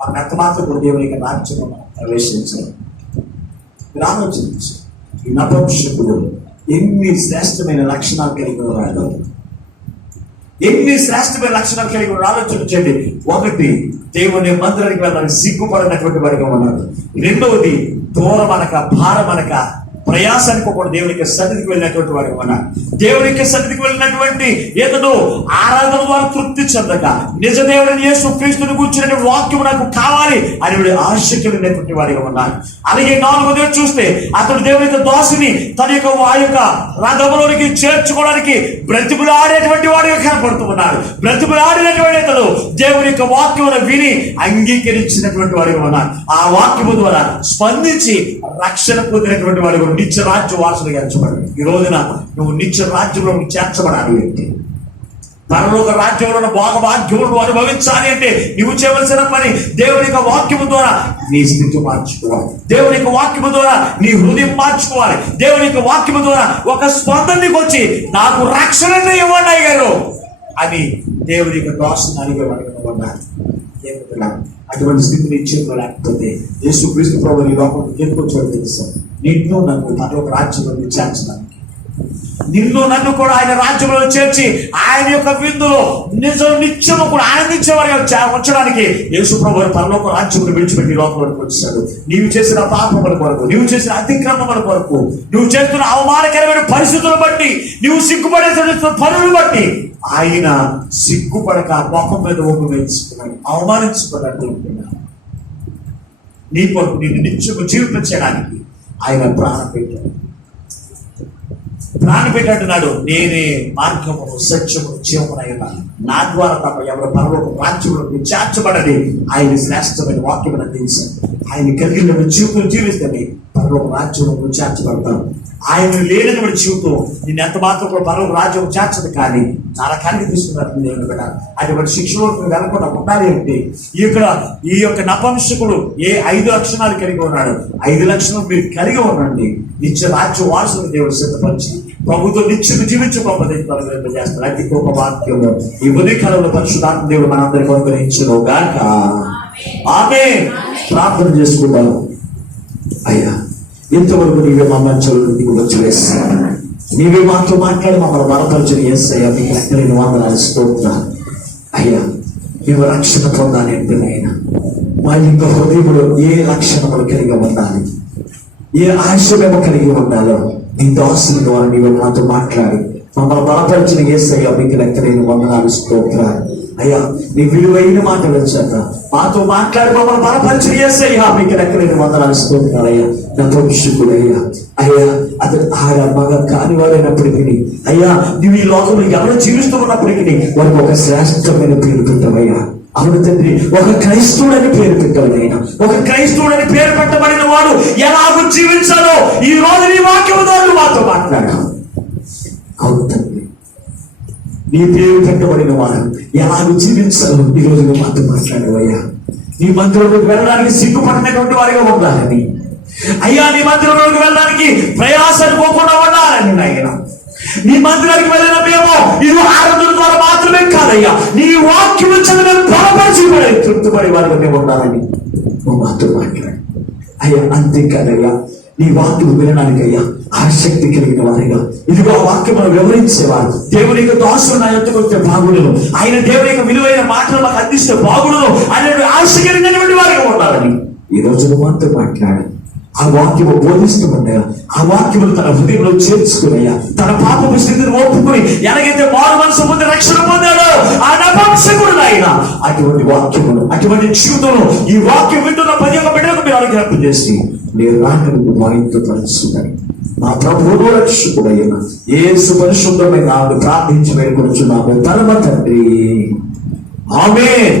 మనం ఎంత మాత్రం కూడా దేవుని యొక్క రాజ్యంలో మనం ప్రవేశించాలి. మీరు ఆలోచించు, ఈ నపుంసకుడు ఎన్ని శ్రేష్టమైన లక్షణాలు కలిగి ఉన్నాడు, ఎన్ని శ్రేష్టమైన లక్షణాలు కలిగి ఉన్నాడు ఆలోచించండి. ఒకటి, దేవుని మందిరానికి వెళ్ళడానికి సిగ్గుపడినటువంటి వాడిగా ఉన్నాడు. రెండవది, దూరం అనక భారం అనక ప్రయాసానికి కూడా దేవునికి సన్నిధికి వెళ్ళినటువంటి వాడిగా ఉన్నాడు. దేవునికి సన్నిధికి వెళ్ళినటువంటి ఇతడు ఆరాధన ద్వారా తృప్తి చెందక నిజ దేవుడిని యేసుక్రీస్తుని కూర్చున్న వాక్యం నాకు కావాలి అని ఆశ కలిగినటువంటి వాడిగా ఉన్నాడు. అలాగే నాలుగోది చూస్తే అతడు దేవుని యొక్క దాసుని తన యొక్క ఆ యొక్క రథంలోనికి చేర్చుకోవడానికి బ్రతికులాడేటువంటి వాడిగా కనపడుతూ ఉన్నాడు. బ్రతికులాడినటువంటి ఇతడు దేవుని యొక్క వాక్యమును విని అంగీకరించినటువంటి వాడిగా ఉన్నాడు. ఆ వాక్యము ద్వారా స్పందించి రక్షణ పొందినటువంటి వాడు నిత్య రాజ్య వారసులుగా ఎంచబడి. ఈ రోజున నువ్వు నిత్య రాజ్యంలో చేర్చబడాలి అంటే, పరలోక రాజ్యంలో భాగ్యములను అనుభవించాలి అంటే నువ్వు చేయవలసిన పని దేవుని యొక్క వాక్యము ద్వారా నీ స్థితి మార్చుకోవాలి, దేవుని యొక్క వాక్యము ద్వారా నీ హృదయం మార్చుకోవాలి, దేవుని యొక్క వాక్యము ద్వారా ఒక స్పందనకి వచ్చి నాకు రక్షణ ఇవ్వండి అయ్యారు అని దేవుని యొక్క దోషను అడిగేవాడిగా ఉన్నారు. అటువంటి స్థితిని ఇచ్చేందుకు లేకపోతే యేసుక్రీస్తు ప్రభువు ఈ లోకంలో తీసుకొచ్చాడు తెలుసా? నిన్ను నన్ను పరలోక రాజ్యంలో చేర్చడానికి, నిన్ను నన్ను కూడా ఆయన రాజ్యంలో చేర్చి ఆయన యొక్క విందులో నిత్యము కూడా ఆనందించేవారిగా ఉంచడానికి యేసు ప్రభువు పరలోక రాజ్యమును విడిచిపెట్టి లోకంలోకి వచ్చాడు. నీవు చేసిన పాపముల కొరకు, నీవు చేసిన అతిక్రమముల కొరకు, నువ్వు చేస్తున్న అవమానకరమైన పరిస్థితులను బట్టి, నువ్వు సిగ్గుపడేసిన పనులను బట్టి ఆయన సిగ్గుపడక పాపం మీద ఓపు వేసుకున్నాడు, అవమానించుకున్నాడు. నీ కొరకు నిన్ను నిత్యము జీవించడానికి ఆయన ప్రాణం పెట్టాడు. నేనే మార్గమును సత్యమును జీవమునై ఉన్నాను, నా ద్వారా తప్ప ఎవరు పరలోక రాజ్యములకు చేర్చబడని ఆయన శ్రేష్టమైన వాక్యమును అందించాడు. ఆయన కలిగిన జీవితం జీవిస్తే పరలోక రాజ్యములకు చేర్చబడతాను. ఆయన లేనటువంటి జీవితం నేను ఎంత మాత్రం కూడా పరలోక రాజ్యం చేర్చదు, కానీ నరకానికి తీసుకున్నారు నేను కూడా. అటువంటి శిక్షలో వెళ్ళకుండా ఉండాలి అంటే ఈ యొక్క నపుంసకుడు ఏ 5 లక్షణాలు కలిగి ఉన్నాడు. 5 లక్షణాలు మీరు కలిగి ఉండండి. నిత్య రాజ్య వారసులు దేవుడు సిద్ధపరిచి ప్రభుత్వం నిత్యం జీవించి గొప్ప చేస్తారు. అతి గొప్ప వాక్యము ఈ ఉదయకాలంలో పరిశుద్ధాత్మ దేవుడు మనందరికీ అనుగ్రహించును గాక. ఆమేన్. ప్రార్థన చేసుకుంటాను. అయ్యా, ఇంతవరకు నీవే మా మంచంలో నీకు వచ్చి వేస్తా, నీవే మాతో మాట్లాడి మమ్మల్ని బలపరచని యేసయ్యా, మీకు ఎక్కడైనా వందనాలు స్తోత్రాలు. అయ్యా, మేము రక్షణ పొందాలి అంటే అయినా మా యొక్క హృదయంలో ఏ లక్షణములు కలిగి ఉండాలి, ఏ ఆశ మేము కలిగి ఉండాలో నీ దాసుల ద్వారా నీవు మాతో మాట్లాడి మమ్మల్ని బలపరిచిన యేసయ్యా, మీకు లెక్కలేని వందనాలు స్తోత్రాలు. అయ్యా, నీ విలువైన మాటలు చేత మాతో మాట్లాడి మమ్మల్ని బలపరిచిన యేసయ్యా, మీకు లెక్కలేని వందనాలు స్తోత్రాలు. అయ్యా, నపుంసకుడయ్యా, అయ్యా అతడు ఆడ మగ కానివాడైనప్పటికీ అయ్యా, నువ్వు ఈ లోకంలో ఎవరు జీవిస్తూ ఉన్నప్పటికీ వారికి ఒక శ్రేష్టమైన పేరు పెట్టవయ్యా. అవును తండ్రి, ఒక క్రైస్తవుడని పేరు పెట్టాడు ఆయన. ఒక క్రైస్తవుడని పేరు పెట్టబడిన వాడు ఎలాగో జీవించాలో ఈ రోజు నీ వాక్యం ద్వారా మాతో మాట్లాడావు. అవును తండ్రి, నీ పేరు పెట్టబడిన వాడు ఎలాగో జీవించాలో ఈ రోజు నువ్వు మాతో మాట్లాడావయ్యా. నీ మందిరంలోకి వెళ్ళడానికి సిగ్గుపడినటువంటి వారిగా ఉండాలని అయ్యా, నీ మందిరంలోకి వెళ్ళడానికి ప్రయాసాలు పోకుండా ఉండాలని నాయన. నీ మందిరానికి వెళ్ళిన మేము ఇది ఆరాధన ద్వారా మాత్రమే కాదయ్యా, నీ వాక్యం చదివి బలపరిచిపడే తృప్తిపడే వారిగా మేము ఉండాలని నువ్వు మాతో మాట్లాడు అయ్యా. అంతేకాదయ్యా, నీ వాక్యం వినడానికి అయ్యా ఆసక్తి కలిగిన వారిగా ఇదిగో ఆ వాక్యం మనం వివరించేవారు. దేవుని యొక్క దాసులు నా యొక్క వచ్చే బాగులను, ఆయన దేవుని యొక్క విలువైన మాటలు మాకు అందిస్తే బాగులను అనే ఆశ కలిగినటువంటి వారిగా ఉండాలని ఈ రోజు నువ్వు మాతో మాట్లాడు. ఆ వాక్యము బోధిస్తున్నాయా, ఆ వాక్యములు తన హృదయంలో చేర్చుకున్నాయా, తన పాపపు స్థితిని ఒప్పుకుని ఎలాగైతే మారు మనసు పొంది రక్షణ పొందాడో ఆ నపంసకుడు ఆయన అటువంటి వాక్యములు, అటువంటి జీవితంలో ఈ వాక్యం వింటున్న 10 బిడ్డలకు మీరు అనుగ్రహం చేసి నేను రాకను వాయింతో తలుచుకున్నాను. మా ప్రభువును రక్షకుడైన యేసు పరిశుద్ధమైన ప్రార్థించి వేడుకొనుచున్నాము పరమ తండ్రి. ఆమేన్.